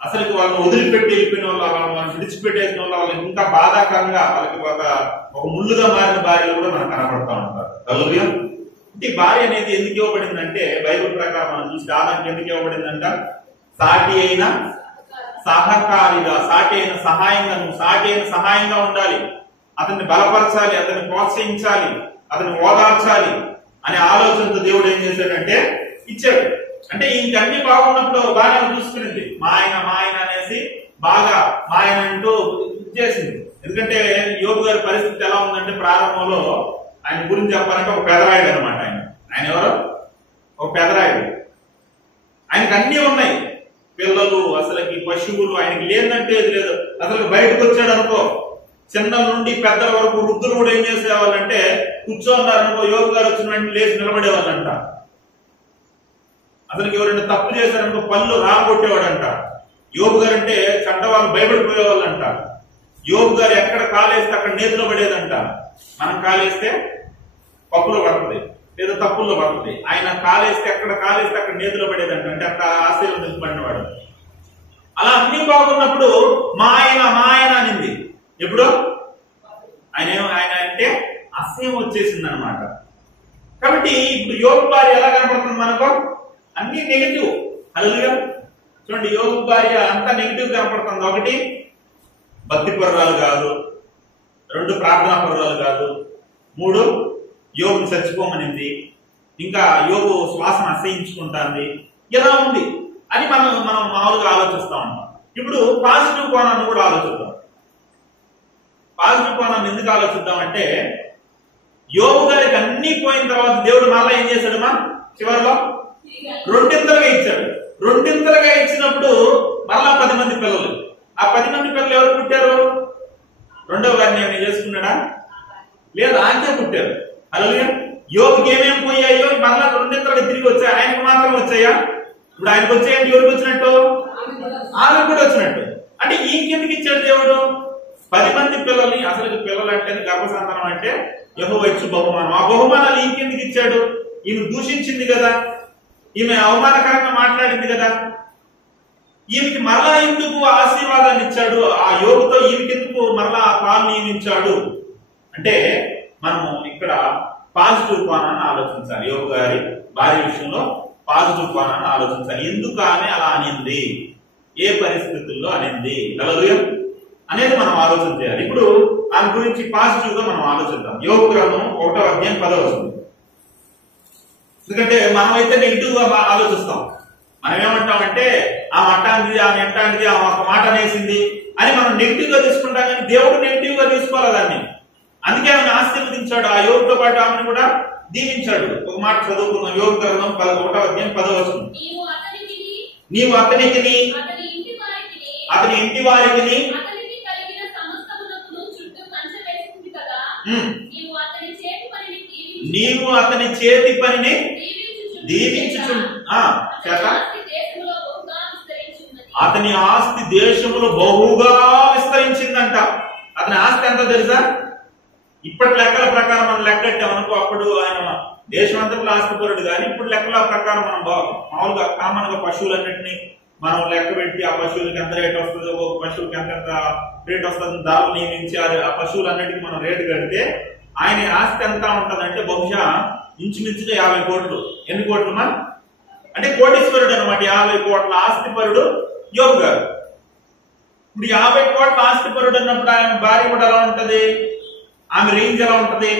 అసలు వాళ్ళని వదిలిపెట్టి వెళ్ళిపోయిన వాళ్ళని విడిచిపెట్టేసిన వాళ్ళకి ఇంకా బాధాకరంగా వాళ్ళకి ఒక ముళ్ళుగా మారిన భార్యలు కూడా మనకు కనబడతా ఉంటారు. హల్లెలూయా. ఈ భార్య అనేది ఎందుకు ఇవ్వబడిందంటే బైబిల్ ప్రకారం మనం చూస్తే ఆదానికి ఎందుకు ఇవ్వబడిందంట? సాటి అయిన సహకారిగా, సాటి అయిన సహాయంగా ఉండాలి. అతన్ని బలపరచాలి, అతన్ని ప్రోత్సహించాలి, అతన్ని ఓదార్చాలి అనే ఆలోచనతో దేవుడు ఏం చేశాడంటే ఇచ్చాడు. అంటే ఇంకన్నీ బాగున్నప్పుడు బాగా చూసుకునేది మా ఆయన అనేసి బాగా మా ఆయన అంటూ చేసింది. ఎందుకంటే యోబు గారి పరిస్థితి ఎలా ఉందంటే ప్రారంభంలో ఆయన గురించి చెప్పాలంటే ఒక పెదరాయుడు అనమాట. ఆయన ఎవరు? ఒక పెదరాయుడు. ఆయనకు అన్నీ ఉన్నాయి, పిల్లలు, అసలుకి పశువులు, ఆయనకి లేదంటే ఏది లేదు. అసలు బయటకు వచ్చాడు అనుకో, చిన్న నుండి పెద్దల వరకు వృద్ధులు కూడా ఏం చేసేవాళ్ళంటే కూర్చోన్నారనుకో, యోగు గారు వచ్చిన వెంటనే లేచి నిలబడేవాళ్ళంట. అసలుకి ఎవరైనా తప్పు చేశారనుకో పళ్ళు రాగొట్టేవాడంట. యోగు గారు అంటే చెడ్డ వాళ్ళు భయపడిపోయేవాళ్ళంట. యోగు గారు ఎక్కడ కాలేస్తే అక్కడ నేతిలో పడేదంట. మనం కాలేస్తే పప్పులో పడుతుంది లేదా తప్పుల్లో పడుతుంది. ఆయన కాలేస్తే ఎక్కడ కాలేస్తే అక్కడ నేతిలో పడేదంట. అంటే అక్కడ ఆశీర్వదించబడినవాడు. అలా అన్ని బాగున్నప్పుడు మా ఆయన అనింది. ఎప్పుడు ఆయన అంటే అసహ్యం వచ్చేసింది అనమాట. కాబట్టి ఇప్పుడు యోగు భార్య ఎలా కనపడుతుంది మనకు? అన్ని నెగిటివ్. హల్లెలూయా. చూడండి, యోగు భార్య అంతా నెగిటివ్ కనపడుతుంది. ఒకటి, భక్తి పరురాలు కాదు. రెండు, ప్రార్థనా పరురాలు కాదు. మూడు, యోగుని చచ్చిపోమనింది. ఇంకా యోగు శ్వాసను అసహించుకుంటుంది. ఇలా ఉంది అని మనం మామూలుగా ఆలోచిస్తా ఉంటాం. ఇప్పుడు పాజిటివ్ కోణాన్ని కూడా ఆలోచిద్దాం. పాజిటివ్ కోణాన్ని ఎందుకు ఆలోచిద్దామంటే యోగు గారికి అన్ని పోయిన తర్వాత దేవుడు మళ్ళా ఏం చేశాడు? చివరిలో రెండింతలుగా ఇచ్చాడు. రెండింతలుగా ఇచ్చినప్పుడు మళ్ళా 10 మంది పిల్లలు. ఆ 10 మంది పిల్లలు ఎవరు పుట్టారు? రెండవ వారిని ఏమైనా చేసుకున్నాడా? లేదు, ఆయనకే పుట్టారు. హల్లెలూయా. యోగుకి ఏమేమి పోయాయో మళ్ళా రెండింతలుగా తిరిగి వచ్చాయి. ఆయనకు మాత్రం వచ్చాయా? ఇప్పుడు ఆయనకు వచ్చాయంటే ఎవరికి వచ్చినట్టు? ఆమెకు కూడా వచ్చినట్టు. అంటే ఈయనకెందుకు ఇచ్చాడు దేవుడు? 10 మంది పిల్లల్ని. అసలు పిల్లలు అంటే గర్భసంతానం అంటే యెహోవా ఇచ్చు బహుమానం. ఆ బహుమానాలు ఈయనకెందుకు ఇచ్చాడు? ఈమె దూషించింది కదా, ఈమె అవమానకరంగా మాట్లాడింది కదా, ఈమెకి మరలా ఎందుకు ఆశీర్వాదాన్ని ఇచ్చాడు? ఆ యోగుతో ఈమెకెందుకు మరలా ఆ పాలు నియమించాడు అంటే మనము ఇక్కడ పాజిటివ్ కోణాన్ని ఆలోచించాలి. యోగు గారి భార్య విషయంలో పాజిటివ్ కోణాన్ని ఆలోచించాలి. ఎందుకు ఆమె అలా అనింది, ఏ పరిస్థితుల్లో అనింది, హల్లెలూయా అనేది మనం ఆలోచన చేయాలి. ఇప్పుడు ఆమె గురించి పాజిటివ్ గా మనం ఆలోచిద్దాం. యోగు గ్రంథం 1వ అధ్యాయం 10వ వచనం. ఎందుకంటే మనమైతే నెగిటివ్ గా ఆలోచిస్తాం. మనం ఏమంటామంటే ఆమె అంటాంది, ఆమె ఎంటాంటిది, ఆమె ఒక మాట అనేసింది అని మనం నెగిటివ్ గా తీసుకుంటాం. కానీ దేవుడు నెగిటివ్ గా తీసుకోవాలి దాన్ని. అందుకే ఆమెను ఆశీర్వదించాడు. ఆ యోగుతో పాటు ఆమెను కూడా దీవించాడు. ఒక మాట చదువుకున్నాం. యోగు గ్రంథం 1వ అధ్యాయం 10వ వచనం. నీవు అతనికి అతని ఇంటి వారికి నీవు అతని చేతి పనిని దీవించు చేత అతని ఆస్తి దేశములో బహుగా విస్తరించిందంట. అతని ఆస్తి ఎంత తెలుసా? ఇప్పటి లెక్కల ప్రకారం మనం లెక్కట్టామనుకో, అప్పుడు ఆయన దేశం అంతట్లో ఆస్తిపరుడు. కానీ ఇప్పుడు లెక్కల ప్రకారం మనం మామూలుగా కామన్ గా పశువులన్నింటినీ మనం లెక్క పెట్టి ఆ పశువులకి ఎంత రేట్ వస్తుందో, ఒక పశువుకి ఎంత రేట్ వస్తుందో దాన్ని నియమించి ఆ పశువులన్నిటికీ మనం రేటు కడితే ఆయన ఆస్తి ఎంత ఉంటదంటే బహుశా ఇంచుమించుగా 50 కోట్లు. ఎన్ని కోట్లు అంటే కోటీశ్వరుడు అనమాట. 50 కోట్ల ఆస్తిపరుడు యోగు గారు. ఇప్పుడు 50 కోట్ల ఆస్తిపరుడు అన్నప్పుడు ఆయన భార్య కూడా ఎలా ఉంటది? ఆమె రేంజ్ ఎలా ఉంటది?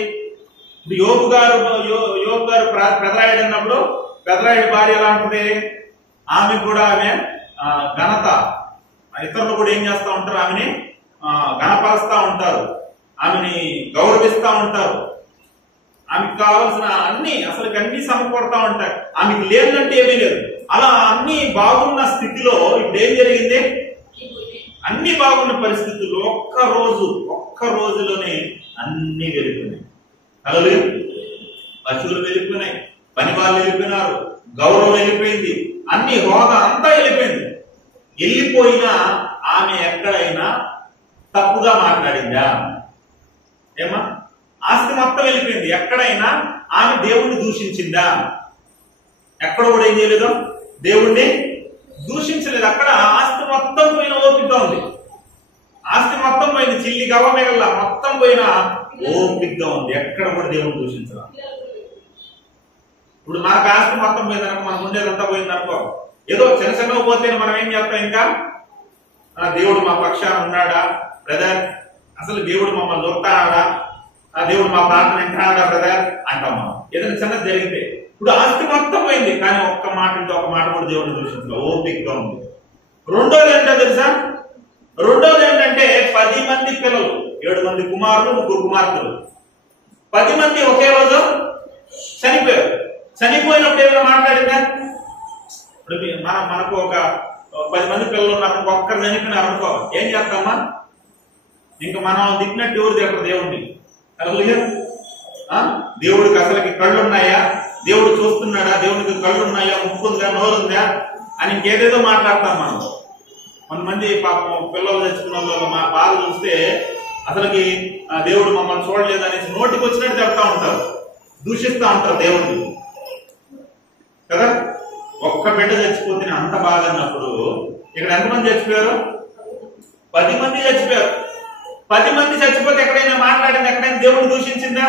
ఇప్పుడు యోగు గారు పెదరాయుడు అన్నప్పుడు పెదరాయుడు భార్య ఎలా ఉంటది? ఆమె కూడా ఆమె ఘనత, ఇతరులు కూడా ఏం చేస్తా ఉంటారు? ఆమెని ఘనపరుస్తా ఉంటారు, ఆమెని గౌరవిస్తా ఉంటారు. ఆమెకు కావాల్సిన అన్ని సమకూడతా ఉంటాయి. ఆమెకు లేదంటే ఏమీ లేదు. అలా అన్ని బాగున్న స్థితిలో ఇప్పుడు ఏం జరిగింది? అన్ని బాగున్న పరిస్థితుల్లో ఒక్క రోజులోనే అన్ని వెళ్ళిపోయినాయి. హల్లెలూయా. పశువులు వెళ్ళిపోయినాయి, పని వాళ్ళు వెళ్ళిపోయినారు, గౌరవం వెళ్ళిపోయింది, అన్ని హోదా అంతా వెళ్ళిపోయింది. వెళ్ళిపోయినా ఆమె ఎక్కడైనా తప్పుగా మాట్లాడిందా? ఏమా? ఆస్తి మొత్తం వెళ్ళిపోయింది. ఎక్కడైనా ఆమె దేవుణ్ణి దూషించిందా? ఎక్కడ కూడా ఏం చేయలేదు, దేవుణ్ణి దూషించలేదు. అక్కడ ఆస్తి మొత్తం పోయిన ఓపిక ఉంది. ఆస్తి మొత్తం పోయింది, చిల్లి గవ్వ మిగల మొత్తం పోయిన ఓపికగా ఉంది. ఎక్కడ కూడా దేవుణ్ణి దూషించరా. ఇప్పుడు మనకు ఆస్తి మొత్తం పోయిందనుకో, మనకు ఉండేదంతా పోయిందనుకో, ఏదో చిన్న చిన్నగా పోతే మనం ఏం చేస్తాం, ఇంకా దేవుడు మా పక్షాన ఉన్నాడా బ్రదర్, అసలు దేవుడు మమ్మల్ని దొరుకుతాడా, దేవుడు మా ప్రార్థన వింటాడా బ్రదర్ అంటాం మనం. ఏదైనా చిన్నది జరిగితే. ఇప్పుడు ఆస్తి మొత్తం పోయింది, కానీ ఒక్క మాట అంటే ఒక మాట కూడా దేవుడిని దూషించలేదు, ఓపికగా ఉంది. రెండోది ఏంటో తెలుసా? రెండోది ఏంటంటే 10 మంది పిల్లలు, 7 మంది కుమారులు, 3 కుమార్తెలు, 10 మంది ఒకే రోజు చనిపోయారు. చనిపోయినప్పుడు ఏమైనా మాట్లాడిందా? మనకు ఒక 10 మంది పిల్లలు ఉన్నప్పుడు ఒక్కరు చనిపోయినారు అనుకో, ఏం చేస్తామా? ఇంకా మనం తిట్టినట్టు ఎవరు తిట్టరు దేవుడిని. దేవుడికి అసలుకి కళ్ళు ఉన్నాయా, దేవుడు చూస్తున్నాడా, దేవుడికి కళ్ళు ఉన్నాయా, ముక్కు ఉందా, నోరు ఉందా అని ఇంకేదేదో మాట్లాడతాం మనం. కొంతమంది పాపం పిల్లలు తెచ్చుకున్న వాళ్ళు మా బాధ చూస్తే అసలుకి దేవుడు మమ్మల్ని చూడలేదు అనేసి నోటికి వచ్చినట్టు చెప్తా ఉంటారు, దూషిస్తూ ఉంటారు దేవుడిని కదా. ఒక్క బిడ్డ చచ్చిపోతే అంత బాధ అన్నప్పుడు ఇక్కడ ఎంతమంది చచ్చిపోయారు? 10 మంది చచ్చిపోయారు. 10 మంది చచ్చిపోతే ఎక్కడైనా మాట్లాడింది, ఎక్కడైనా దేవుడిని దూషించిందా?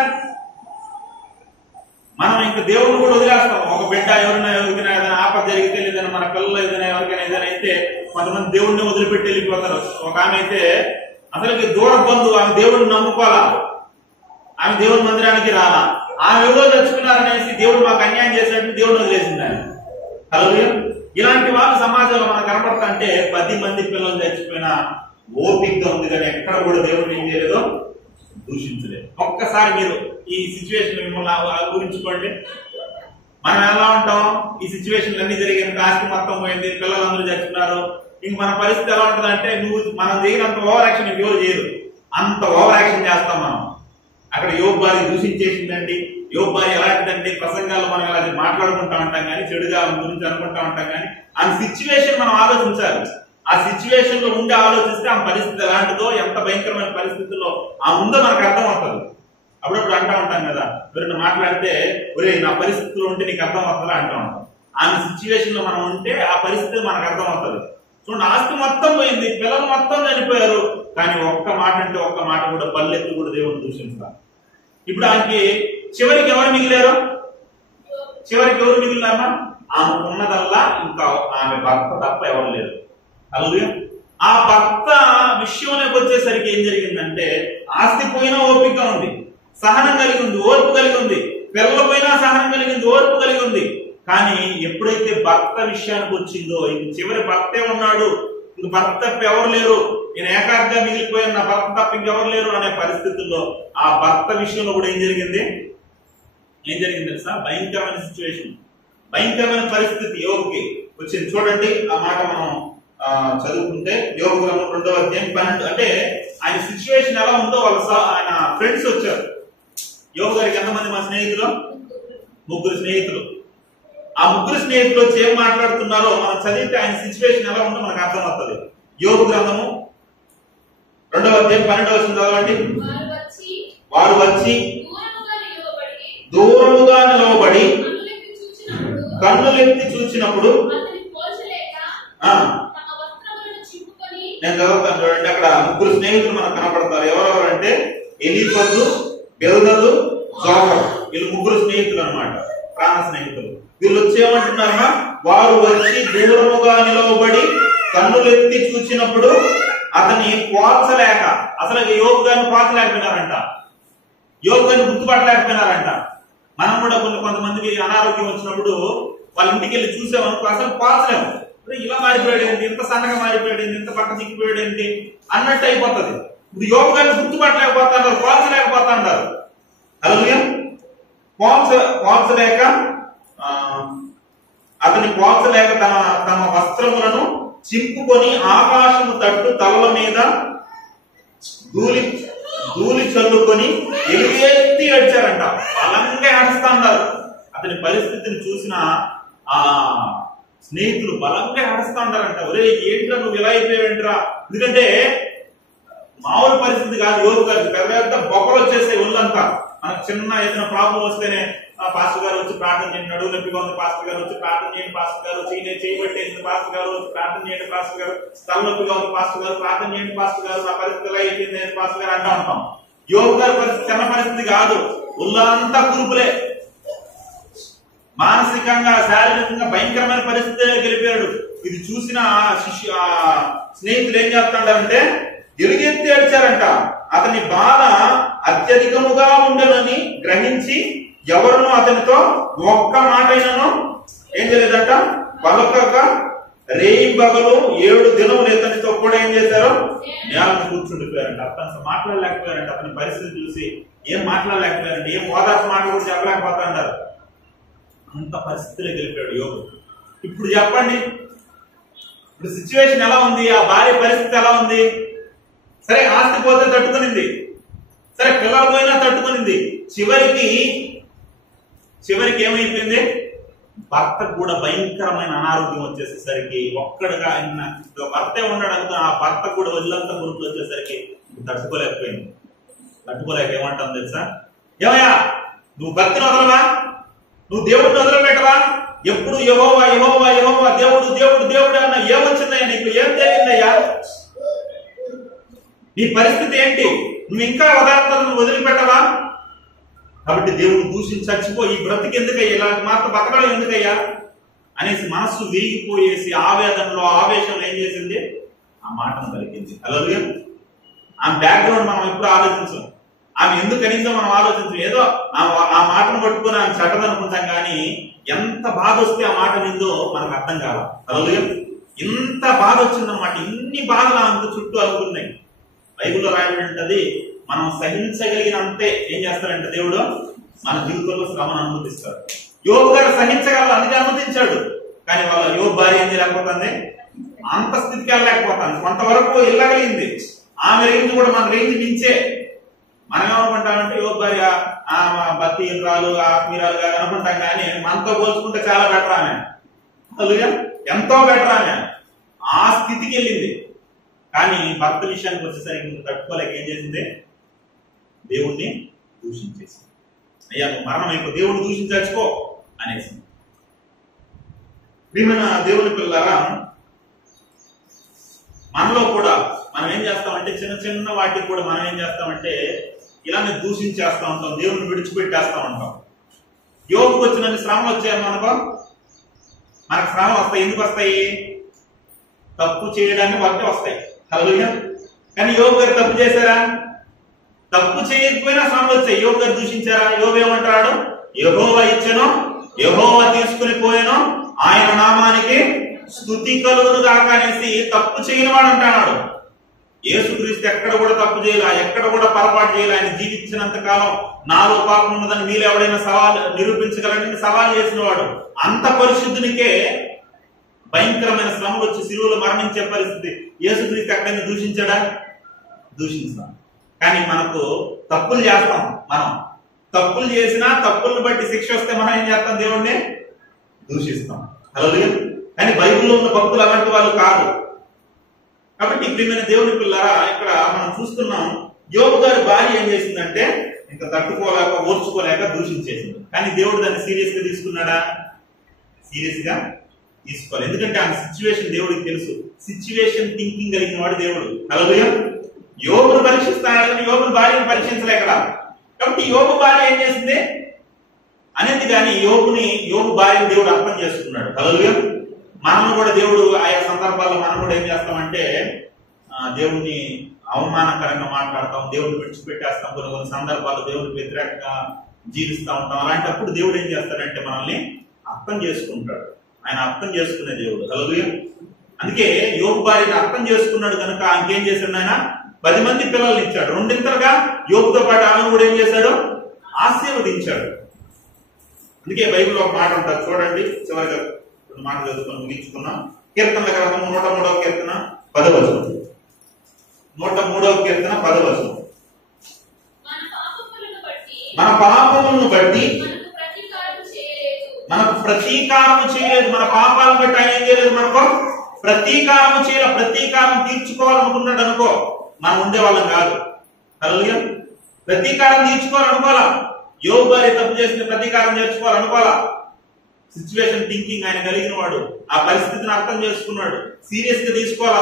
మనం ఇంకా దేవుడిని కూడా వదిలేస్తాం. ఒక బిడ్డ ఎవరైనా ఏదైనా ఆపద జరిగితే, లేదైనా మన పిల్లలు ఏదైనా ఎవరికైనా ఏదైనా అయితే కొంతమంది దేవుడిని వదిలిపెట్టి వెళ్ళిపోతారు. ఒక ఆమె అయితే అసలుకి దూర బంధువు, ఆమె దేవుడిని నమ్ముకోవాలా, ఆమె దేవుడి మందిరానికి రాలా, ఆమె ఎవరో చచ్చుకున్నారనేసి దేవుడు మాకు అన్యాయం చేసినట్టు దేవుడు వదిలేసింది ఆయన. హల్లెలూయా. ఇలాంటి వాళ్ళు సమాజంలో మనకు కనపడతా అంటే 10 మంది పిల్లలు చచ్చిపోయినా ఓపికగా ఉంది, కానీ ఎక్కడ కూడా దేవుడిని ఏం చేయలేదో దూషించలేదు. ఒక్కసారి మీరు ఈ సిచ్యువేషన్ మిమ్మల్ని ఊహించుకోండి. మనం ఎలా ఉంటాం? ఈ సిచ్యువేషన్ అన్ని జరిగిన, ఆస్తి మొత్తం పోయింది, పిల్లలందరూ చచ్చిపోయినారు, ఇంక మన పరిస్థితి ఎలా ఉంటుంది అంటే, మనం చేయనంత ఓవర్ యాక్షన్ ఎవరు చేయరు, అంత ఓవర్ యాక్షన్ చేస్తాం మనం. అక్కడ యోబు భార్య దూషించేసిందండి, యోబు భార్య ఎలాంటిదండి, ప్రసంగాలు మనం ఎలా మాట్లాడుకుంటా ఉంటాం కానీ, చెడుగా గురించి అనుకుంటా ఉంటాం కానీ, ఆ సిచ్యువేషన్ మనం ఆలోచించాలి. ఆ సిచ్యువేషన్ లో ఉండి ఆలోచిస్తే ఆ పరిస్థితి ఎలాంటిదో, ఎంత భయంకరమైన పరిస్థితుల్లో ఆ ముందో మనకు అర్థం అవుతుంది. అప్పుడప్పుడు అంటా ఉంటాం కదా, ఎవరైనా మాట్లాడితే ఒరే నా పరిస్థితుల్లో ఉంటే నీకు అర్థం అవుతుందా అంటా ఉంటాం. ఆమె సిచ్యువేషన్ లో మనం ఉంటే ఆ పరిస్థితి మనకు అర్థం అవుతుంది. చూడండి, ఆస్తి మొత్తం పోయింది, పిల్లలు మొత్తం చనిపోయారు, కానీ ఒక్క మాట అంటే ఒక్క మాట కూడా పల్లెత్తు కూడా దేవుడిని దూషించారు. ఇప్పుడు ఆమెకి చివరికి ఎవరు మిగిలారు? చివరికి ఎవరు మిగిలినామా? ఆమె ఉన్నదల్లా ఇంకా ఆమె భర్త తప్ప ఎవరు లేరు. హల్లెలూయా. ఆ భర్త విషయంలోకి వచ్చేసరికి ఏం జరిగిందంటే, ఆస్తి పోయినా ఓపిక ఉంది, సహనం కలిగి ఉంది, ఓర్పు కలిగి ఉంది, పిల్లలు పోయినా సహనం కలిగింది, ఓర్పు కలిగి ఉంది. కానీ ఎప్పుడైతే భర్త విషయానికి వచ్చిందో, ఇంక చివరి భర్తే ఉన్నాడు, ఇంక భర్త తప్ప ఎవరు లేరు, నేను ఏకాగ్రగా మిగిలిపోయాను, నా భర్త తప్ప ఇంకెవరు లేరు అనే పరిస్థితుల్లో ఆ భర్త విషయంలో కూడా ఏం జరిగింది తెలుసా? భయంకరమైన సిచ్యువేషన్, భయంకరమైన పరిస్థితి యోగుకి వచ్చింది. చూడండి, ఆ మాట మనం చదువుకుంటే యోగ గ్రంథం 2వ అధ్యాయం 12. అంటే ఆయన సిచ్యువేషన్ ఎలా ఉందో ఆయన ఫ్రెండ్స్ వచ్చారు. యోగ గారికి ఎంతమంది మా స్నేహితులు? 3 స్నేహితులు. ఆ 3 స్నేహితులు వచ్చి ఏం మాట్లాడుతున్నారో మనం చదివితే ఆయన సిచ్యువేషన్ ఎలా ఉందో మనకు అర్థం అవుతుంది. యోగ గ్రంథము 2వ అధ్యాయం 12వ వచనం చదవండి. వారు వచ్చి దూరముగా నిలవబడి కన్నులెత్తి చూచినప్పుడు, నేను చదువుతాను చూడండి. అక్కడ 3 స్నేహితులు మనకు కనపడతారు. ఎవరెవరంటే ఎలీఫజు, బిల్దదు, జోఫర్. వీళ్ళు 3 స్నేహితులు అన్నమాట, ప్రాణ స్నేహితులు. వీళ్ళు వచ్చేమంటున్నారా? వారు వచ్చి దూరముగా నిలవబడి కన్నులెత్తి చూచినప్పుడు అతన్ని పోల్చలేక, అసలు యోగు గారిని పోల్చలేకపోయినారంట, యోగు గారిని గుర్తుపట్టలేకపోయినారంట. మనం కూడా కొంతమందికి అనారోగ్యం వచ్చినప్పుడు వాళ్ళ ఇంటికి వెళ్ళి చూసామనుకో, అసలు పోల్చలేము. ఇలా మారిపోయాడు ఏంటి, ఇంత సన్నగా మారిపోయాడు ఏంటి, ఇంత పక్క చిక్కిపోయాడు ఏంటి అన్నట్టు అయిపోతుంది. ఇప్పుడు యోగు గారిని గుర్తుపట్టలేకపోతున్నారు, పోల్చలేకపోతున్నారు. హల్లెలూయా. పోల్చలేక అతని పోల్చలేక తమ వస్త్రములను చింపుకొని ఆకాశము తట్టు తలల మీద ధూళి చల్లుకొని ఎలుగెత్తి ఏడ్చారంట, బలంగా ఏడుస్తా ఉన్నారు. అతని పరిస్థితిని చూసిన స్నేహితులు బలంగా ఏడుస్తా ఉంటారంట, ఒరే ఏంట్రా నువ్వు ఇలా అయిపోయావేంట్రా. ఎందుకంటే మామూలు పరిస్థితి కాదు, యోగు గారికి పెద్ద బొక్కలు వచ్చేసాయి ఒళ్ళంతా. మనకు చిన్న ఏదైనా ప్రాబ్లం వస్తేనే పాస్టర్ గారు వచ్చి ప్రార్థన చేయండి, నడువు నొప్పిగా ఉంది పాస్టర్ గారు వచ్చి ప్రార్థన చేయండి, పాస్టర్ గారు వచ్చి నేను చేయబట్టేసింది పాస్టర్ గారు వచ్చి ప్రార్థన చేయండి, పాస్టర్ గారు తల నొప్పిగా ఉంది పాస్టర్ గారు ప్రార్థన చేయండి, పాస్టర్ గారు నా పరిస్థితి ఎలా అయిపోయింది పాస్టర్ గారు అంటా ఉంటాం. యోగు గారి పరిస్థితి చిన్న పరిస్థితి కాదు, ఒళ్ళంతా కురుపులే. మానసికంగా శారీరకంగా భయంకరమైన పరిస్థితి గెలిపాడు. ఇది చూసిన స్నేహితులు ఏం చేస్తాడంటే ఎలుగెత్తి ఏడ్చారంట. అతని బాధ అత్యధికముగా ఉండనని గ్రహించి ఎవరును అతనితో ఒక్క మాటైనను ఏం చేయలేదంట, పలకక రేయి బగలు 7 దినములు ఇతనితో కూడా ఏం చేశారు, నేలను కూర్చుండిపోయారంట. అతను మాట్లాడలేకపోయారంట. అతని పరిస్థితి చూసి ఏం మాట్లాడలేకపోయారంట, ఏం ఓదార్పు మాటలు కూడా చెప్పలేకపోతారు. అంత పరిస్థితిలో గెలిపాడు యోగు. ఇప్పుడు చెప్పండి, ఇప్పుడు సిచ్యువేషన్ ఎలా ఉంది, ఆ భార్య పరిస్థితి ఎలా ఉంది? సరే ఆస్తి పోతే తట్టుకునింది, సరే పిల్లలు పోయినా తట్టుకునింది. చివరికి ఏమైపోయింది, భర్తకు కూడా భయంకరమైన అనారోగ్యం వచ్చేసేసరికి ఒక్కడుగా ఆయన భర్తే ఉన్నాడు అనుకో, ఆ భర్త కూడా వదిలంతా గురుకులు వచ్చేసరికి తట్టుకోలేకపోయింది. తట్టుకోలేక ఏమంటాం తెలుసా, ఏమయ్యా నువ్వు భక్తిని వదలవా, నువ్వు దేవుడిని వదిలిపెట్టవా, ఎప్పుడు యెహోవా యెహోవా యెహోవా దేవుడు దేవుడు దేవుడు అన్న ఏమొచ్చిందయ్యా నీకు, ఏం తెలియదయ్యా, నీ పరిస్థితి ఏంటి, నువ్వు ఇంకా ఉదాహరణను వదిలిపెట్టవా? కాబట్టి దేవుడు దూషించి చచ్చిపోయి బ్రతికి ఎందుకయ్యా, ఇలాంటి మాట బతకడం ఎందుకయ్యా అనేసి మనస్సు విరిగిపోయేసి ఆవేదనలో ఆవేశంలో ఏం చేసింది, ఆ మాటను పలికింది. అలాగే ఆమె బ్యాక్గ్రౌండ్ మనం ఎప్పుడు ఆలోచించాం, ఆమె ఎందుకు కనీసం మనం ఆలోచించాం. ఏదో ఆ మాటను పట్టుకుని ఆమె చెడ్డదనుకుంటాం, కానీ ఎంత బాధ వస్తే ఆ మాట నిందో మనకు అర్థం కాదు. అలాగే ఇంత బాధ వచ్చిందనమాట, ఇన్ని బాధలు ఆమెకు చుట్టూ అనుకున్నాయి. బైబిల్లో రాయబడి ఉంటది, మనం సహించగలిగినంతే ఏం చేస్తారంటే దేవుడు మన జీవితంలో శ్రమను అనుమతిస్తాడు. యోబు గారు సహించగలరు, అందుకే అనుమతించాడు. కానీ వాళ్ళ యోబు భార్య ఏం చేయలేకపోతుంది, అంత స్థితికి వెళ్ళలేకపోతుంది. కొంతవరకు వెళ్ళగలిగింది, ఆమె రేంజ్ కూడా మన రేంజ్ మించే. మనం ఏమనుకుంటామంటే యోబు భార్య భక్తిరాలు ఆత్మీయురాలు కాదు అనుకుంటాం, కానీ మనతో పోల్చుకుంటే చాలా బెటర్ ఆమె, ఎంతో బెటర్ ఆమె. ఆ స్థితికి వెళ్ళింది. కానీ భర్త విషయానికి వచ్చేసరికి తట్టుకోలేక ఏం చేసింది, దేవుణ్ణి దూషించేసింది. అయ్యా నువ్వు మరణం అయిపో, దేవుడిని దూషించి చచ్చిపో అనేసి. ప్రియమైన దేవుని పిల్లలారా, మనలో కూడా మనం ఏం చేస్తామంటే చిన్న చిన్న వాటికి కూడా మనం ఏం చేస్తామంటే ఇలానే దూషించేస్తా ఉంటాం, దేవుడిని విడిచిపెట్టేస్తా ఉంటాం. యోగుకు వచ్చిన శ్రమలు వచ్చాయని మనకు, మనకు శ్రమలు వస్తాయి. ఎందుకు వస్తాయి, తప్పు చేయడాన్ని బట్టి వస్తాయి. హల్లెలూయా. కానీ యోబు గారు తప్పు చేశారా, తప్పు చేయకపోయినా శ్రమలు వచ్చాయి. యోబు గారు దూషించారా? యోబు ఏమంటాడు, యెహోవా ఇచ్చెను యెహోవా తీసుకుని పోయెను, ఆయన నామానికి స్తుతి కలుగును గాక అనేసి తప్పు చేయని వాడు అంటున్నాడు. యేసుక్రీస్తు ఎక్కడ కూడా తప్పు చేయాలి, ఎక్కడ కూడా పొరపాటు చేయాలి. ఆయన జీవించినంత కాలం నాలో పాపం ఉన్నదని మీరు ఎవడైనా నిరూపించగలని సవాల్ చేసిన వాడు. అంత పరిశుద్ధునికే భయంకరమైన శ్రమలు వచ్చి శిలువలో మరణించే పరిస్థితి. యేసుక్రీస్తు ఎక్కడైనా దూషించాడా? దూషించాం. కానీ మనకు తప్పులు చేస్తాం. మనం తప్పులు చేసినా తప్పులను బట్టి శిక్ష వస్తే మనం ఏం చేస్తాం, దేవుణ్ణి దూషిస్తాం. హల్లెలూయా. కానీ బైబిల్లో ఉన్న భక్తులు అలాంటి వాళ్ళు కాదు. కాబట్టి ప్రియమైన దేవుని పిల్లరా, ఇక్కడ మనం చూస్తున్నాం యోబు గారి భార్య ఏం చేసిందంటే ఇంకా తట్టుకోలేక ఓర్చుకోలేక దూషించేసింది. కానీ దేవుడు దాన్ని సీరియస్ గా తీసుకున్నాడా? సీరియస్ గా తీసుకోవాలి. ఎందుకంటే ఆ సిచ్యువేషన్ దేవుడికి తెలుసు. సిచ్యువేషన్ థింకింగ్ కలిగిన వాడు దేవుడు. హల్లెలూయా. యోబును పరీక్షిస్తాడు, యోబుని భార్యను పరీక్షించలేక. కాబట్టి యోబు భార్య ఏం చేసింది అనేది కానీ యోబు భార్యను దేవుడు అర్థం చేసుకున్నాడు. హల్లెలూయా. మనం కూడా దేవుడు ఆయా సందర్భాల్లో మనం కూడా ఏం చేస్తామంటే దేవుడిని అవమానకరంగా మాట్లాడతాం, దేవుడిని విడిచిపెట్టేస్తాం. కొన్ని సందర్భాల్లో దేవుడికి వ్యతిరేకంగా జీవిస్తూ ఉంటాం. అలాంటప్పుడు దేవుడు ఏం చేస్తాడంటే మనల్ని అర్థం చేసుకుంటాడు. ఆయన అర్థం చేసుకునే దేవుడు. హల్లెలూయా. అందుకే యోబు భార్యని అర్థం చేసుకున్నాడు కనుక ఇంకేం చేశాడు, ఆయన 10 మంది పిల్లల్ని ఇచ్చాడు. రెండింతలుగా యోబుతో పాటు ఆమెను కూడా ఏం చేశాడు, ఆశీర్వదించాడు. అందుకే బైబిల్లో ఒక మాట ఉంటుంది చూడండి, చివరిగా మాట చదువుకొని ముగించుకున్నాం. కీర్తనల గ్రంథం 103వ కీర్తన 10వ వచనం. 103వ కీర్తన 10వ వచనం. మన పాపములను బట్టి మనకు ప్రతీకారం చేయలేదు, మన పాపాలను బట్టి ఆయన ఏం చేయలేదు, మనకు ప్రతీకారం చేయాల, ప్రతీకారం తీర్చుకోవాలనుకున్నాడు అనుకో, మనం ఉండేవాళ్ళం కాదు. హల్లెలూయా. ప్రతీకారం తీర్చుకోవాలనుకోవాలా, యోబు భార్య తప్పు చేసిన ప్రతీకారం చేర్చుకోవాలనుకోవాలా. సిచ్యువేషన్ థింకింగ్ ఆయన కలిగిన వాడు, ఆ పరిస్థితిని అర్థం చేసుకున్నాడు, సీరియస్ గా తీసుకోవాలా.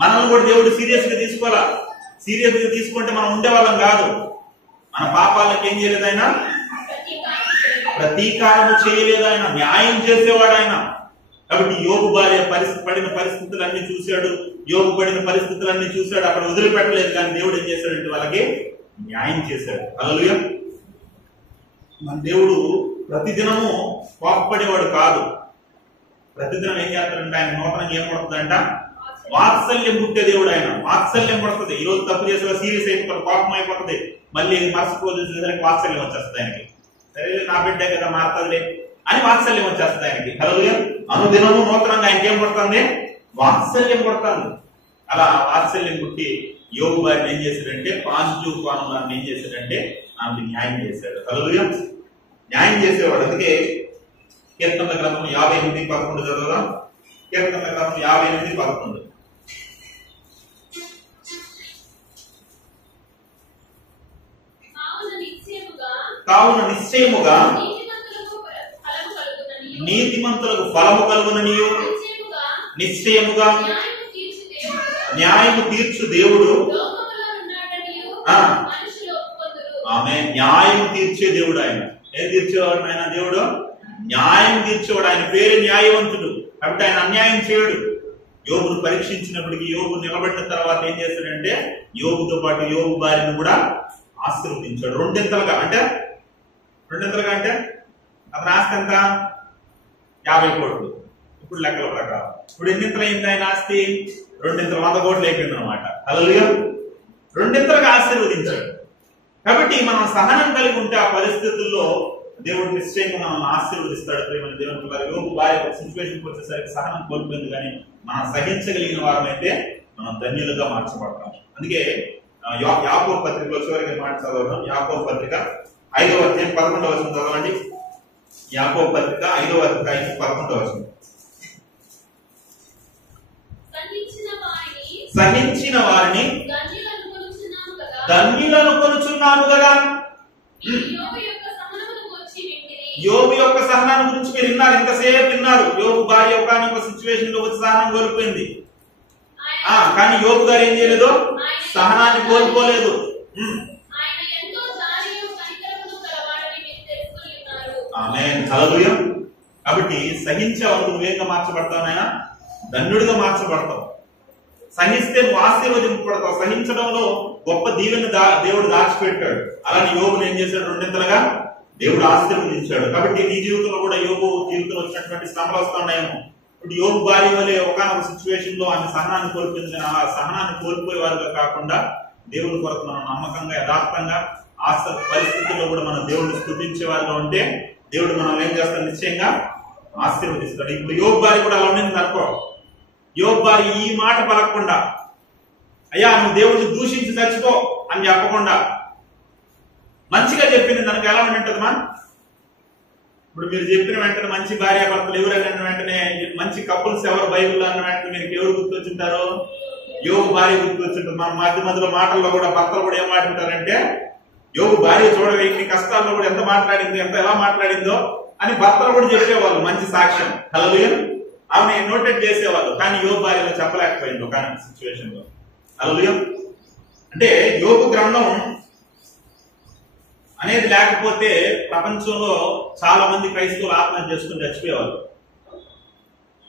మనల్ని కూడా దేవుడు సీరియస్ గా తీసుకోవాలా. సీరియస్ గా తీసుకుంటే మనం ఉండేవాళ్ళం కాదు. మన పాపాలకు ఏం చేయలేదు ఆయన, ప్రతీకారం చేయలేదు, ఆయన న్యాయం చేసేవాడు ఆయన. కాబట్టి యోబు భార్య పడిన పరిస్థితులన్నీ చూశాడు, యోబు పడిన పరిస్థితులన్నీ చూశాడు, అక్కడ వదిలిపెట్టలేదు. కానీ దేవుడు ఏం చేశాడంటే వాళ్ళకి న్యాయం చేశాడు. హల్లెలూయా. మన దేవుడు ప్రతిదినము కోపపడేవాడు కాదు. ప్రతిదినం ఏం చేస్తాడంటే ఆయన నూతనంగా ఏం పడుతుందంట, వాత్సల్యం పుట్టే దేవుడు ఆయన. వాత్సల్యం పడుతుంది. ఈ రోజు తప్పు చేసే సీరియస్ అయిపోతుంది, కోపం అయిపోతుంది, మళ్ళీ మరుసటి రోజు చూసేసరికి వాత్సల్యం వచ్చేస్తుంది ఆయనకి. సరే నా బిడ్డే కదా మారుతుందిలే అని వాత్సల్యం వచ్చేస్తుంది ఆయనకి. హల్లెలూయా. అనుదినము నూతనంగా ఆయనకి ఏం పడుతుంది, వాత్సల్యం పడుతుంది. అలా వాత్సల్యం పుట్టి యోబు గారిని ఏం చేశాడంటే పాజిటివ్ కోణంలో ఏం చేశాడంటే ఆమెకి న్యాయం చేశాడు. హల్లెలూయా. న్యాయం చేసేవాడు. అందుకే కీర్తనల గ్రంథం 58:11 చదువుదాం. కీర్తనల గ్రంథం 58:11. కావున నిశ్చయముగా నీతిమంతులకు ఫలము కలుగుననియు, నిశ్చయముగా న్యాయము తీర్చు దేవుడు. ఆమె న్యాయం తీర్చే దేవుడు ఆయన. ఏం తీర్చేవాడు ఆయన? దేవుడు న్యాయం తీర్చేవాడు. ఆయన పేరు న్యాయవంతుడు. కాబట్టి ఆయన అన్యాయం చేయడు. యోబును పరీక్షించినప్పటికీ యోబు నిలబడిన తర్వాత ఏం చేశాడంటే యోబుతో పాటు యోబు భార్యను కూడా ఆశీర్వదించాడు. రెండింతలుగా అంటే అతని ఆస్తి ఎంత? 50 కోట్లు. ఇప్పుడు లెక్కల ప్రకారం ఇప్పుడు ఎన్నింతలు అయింది ఆయన ఆస్తి? 100 కోట్లు అయిపోయింది అనమాట. హల్లెలూయా. రెండింతలుగా ఆశీర్వదించాడు. కాబట్టి మనం సహనం కలిగి ఉంటే ఆ పరిస్థితుల్లో దేవుడు నిశ్చయంగా మనం ఆశీర్వదిస్తాడు. ప్రేమ దేవుని పిల్లలు, యోబు భార్య సిచ్యువేషన్కి వచ్చేసరికి సహనం కోల్పోయింది, కానీ మనం సహించగలిగిన వారమైతే మనం ధన్యులుగా మార్చబడతాం. అందుకే యాకోబు పత్రికలో చివరికి మాట చదవడం. యాకోబు పత్రిక 5వ అధ్యాయం 11వ వచనం చదవండి. యాకోబు పత్రిక 5వ అధ్యాయం 11వ వచనం. సహించిన వారిని ధన్యులను కొనుచున్నాము కదా. యోబు యొక్క సహనాన్ని గురించి మీరు విన్నారు, ఇంతసేపు విన్నారు. యోబు భార్య ఒక సిచ్యువేషన్ లో వచ్చి సహనం కోల్పోయింది, కానీ యోబు గారు ఏం చేయలేదు, సహనాన్ని కోల్పోలేదు. ఆమేన్. హల్లెలూయా. కాబట్టి సహించేవాడు నువ్వేంగా మార్చబడతావు, నాయన ధన్యుడిగా మార్చబడతావు. సహిస్తే నువ్వు ఆశీర్వదింపబడతావు. సహించడంలో గొప్ప దీవెన దేవుడు దాచిపెట్టాడు. అలానే యోబుని ఏం చేశాడు? రెండింతలుగా దేవుడు ఆశీర్వదించాడు. కాబట్టి నీ జీవితంలో కూడా యోబు జీవితంలో వచ్చినటువంటి శ్రమలు వస్తున్నాయేమో. ఇప్పుడు యోబు భార్య వలె ఒకనొక సిచ్యువేషన్ లో ఆమె సహనాన్ని కోల్పోయింది. ఆ సహనాన్ని కోల్పోయేవారుగా కాకుండా దేవుని కొరకు మనం నమ్మకంగా యథార్థంగా పరిస్థితుల్లో కూడా మనం దేవుడిని స్తుతించేవారుగా ఉంటే దేవుడు మనం ఏం చేస్తాడు? నిశ్చయంగా ఆశీర్వదిస్తాడు. ఇప్పుడు యోబు భార్య కూడా అలా ఉండింది అనుకో. యోబు భార్య ఈ మాట పలకకుండా, అయ్యా నువ్వు దేవుడిని దూషించి చచ్చిపో అని చెప్పకుండా మంచిగా చెప్పింది. దానికి ఎలా ఉంటుందమ్మా? ఇప్పుడు మీరు చెప్పిన వెంటనే మంచి భార్య భర్తలు ఎవరైనా వెంటనే మంచి కపుల్స్ ఎవరు బైబిల్ అన్న వెంటనే మీకు ఎవరు గుర్తొచ్చుంటారు? యోబు భార్య గుర్తొచ్చుంటారు. మన మధ్య మాటల్లో కూడా భర్తలు కూడా ఏం మాట్లాడతారంటే, యోబు భార్య చూడగా ఇన్ని కష్టాల్లో కూడా ఎంత మాట్లాడింది, ఎలా మాట్లాడిందో అని భర్తలు కూడా చెప్పేవాళ్ళు. మంచి సాక్ష్యం. హల్లెలూయా. ఆమె నోటెడ్ చేసేవాళ్ళు. కానీ యోబు భార్యలో చెప్పలేకపోయింది ఒక సిచ్యువేషన్ లో. హల్లెలూయా. అంటే యోబు గ్రంథం అనేది లేకపోతే ప్రపంచంలో చాలా మంది క్రైస్తవులు ఆత్మహత్య చేసుకుని చచ్చిపోయేవాళ్ళు.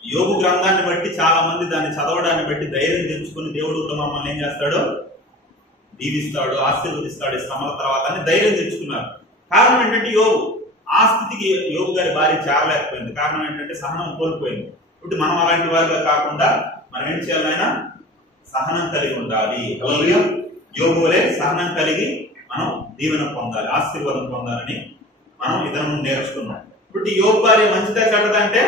యోబు గ్రంథాన్ని బట్టి చాలా మంది దాన్ని చదవడాన్ని బట్టి ధైర్యం తెచ్చుకుని దేవుడు మమ్మల్ని ఏం చేస్తాడు? దీవిస్తాడు, ఆశీర్వదిస్తాడు ఈ శ్రమల తర్వాత అని ధైర్యం తెచ్చుకున్నారు. కారణం ఏంటంటే యోబు ఆ స్థితికి యోబు గారి భార్య చేరలేకపోయింది. కారణం ఏంటంటే సహనం కోల్పోయింది. ఇప్పుడు మనం అలాంటి వారిగా కాకుండా మనం ఏం చేయాలైనా సహనం కలిగి ఉండాలి. హల్లెలూయా. యోబు వలె సహనం కలిగి మనం దీవెన పొందాలి, ఆశీర్వాదం పొందాలని మనం ఇతను నేర్చుకున్నాం. ఇప్పుడు యోబు భార్య మంచిదా చెడ్డదా అంటే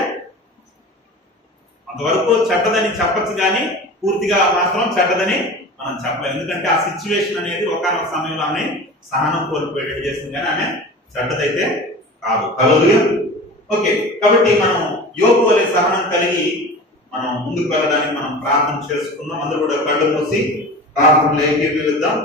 అంతవరకు చెడ్డదని చెప్పచ్చు, కానీ పూర్తిగా మాత్రం చెడ్డదని మనం చెప్పలేము. ఎందుకంటే ఆ సిచ్యువేషన్ అనేది ఒకనొక సమయంలో ఆమె సహనం కోల్పోయేటట్టు చేసింది, కానీ ఆమె చెడ్డదైతే కాదు. హల్లెలూయా. ఓకే, కాబట్టి మనం యోగు వలె సహనం కలిగి మనం ముందుకు వెళ్ళడానికి మనం ప్రార్థన చేసుకుందాం. అందరూ కూడా కళ్ళు మూసి ప్రార్థనలో ఏకీభవిద్దాం.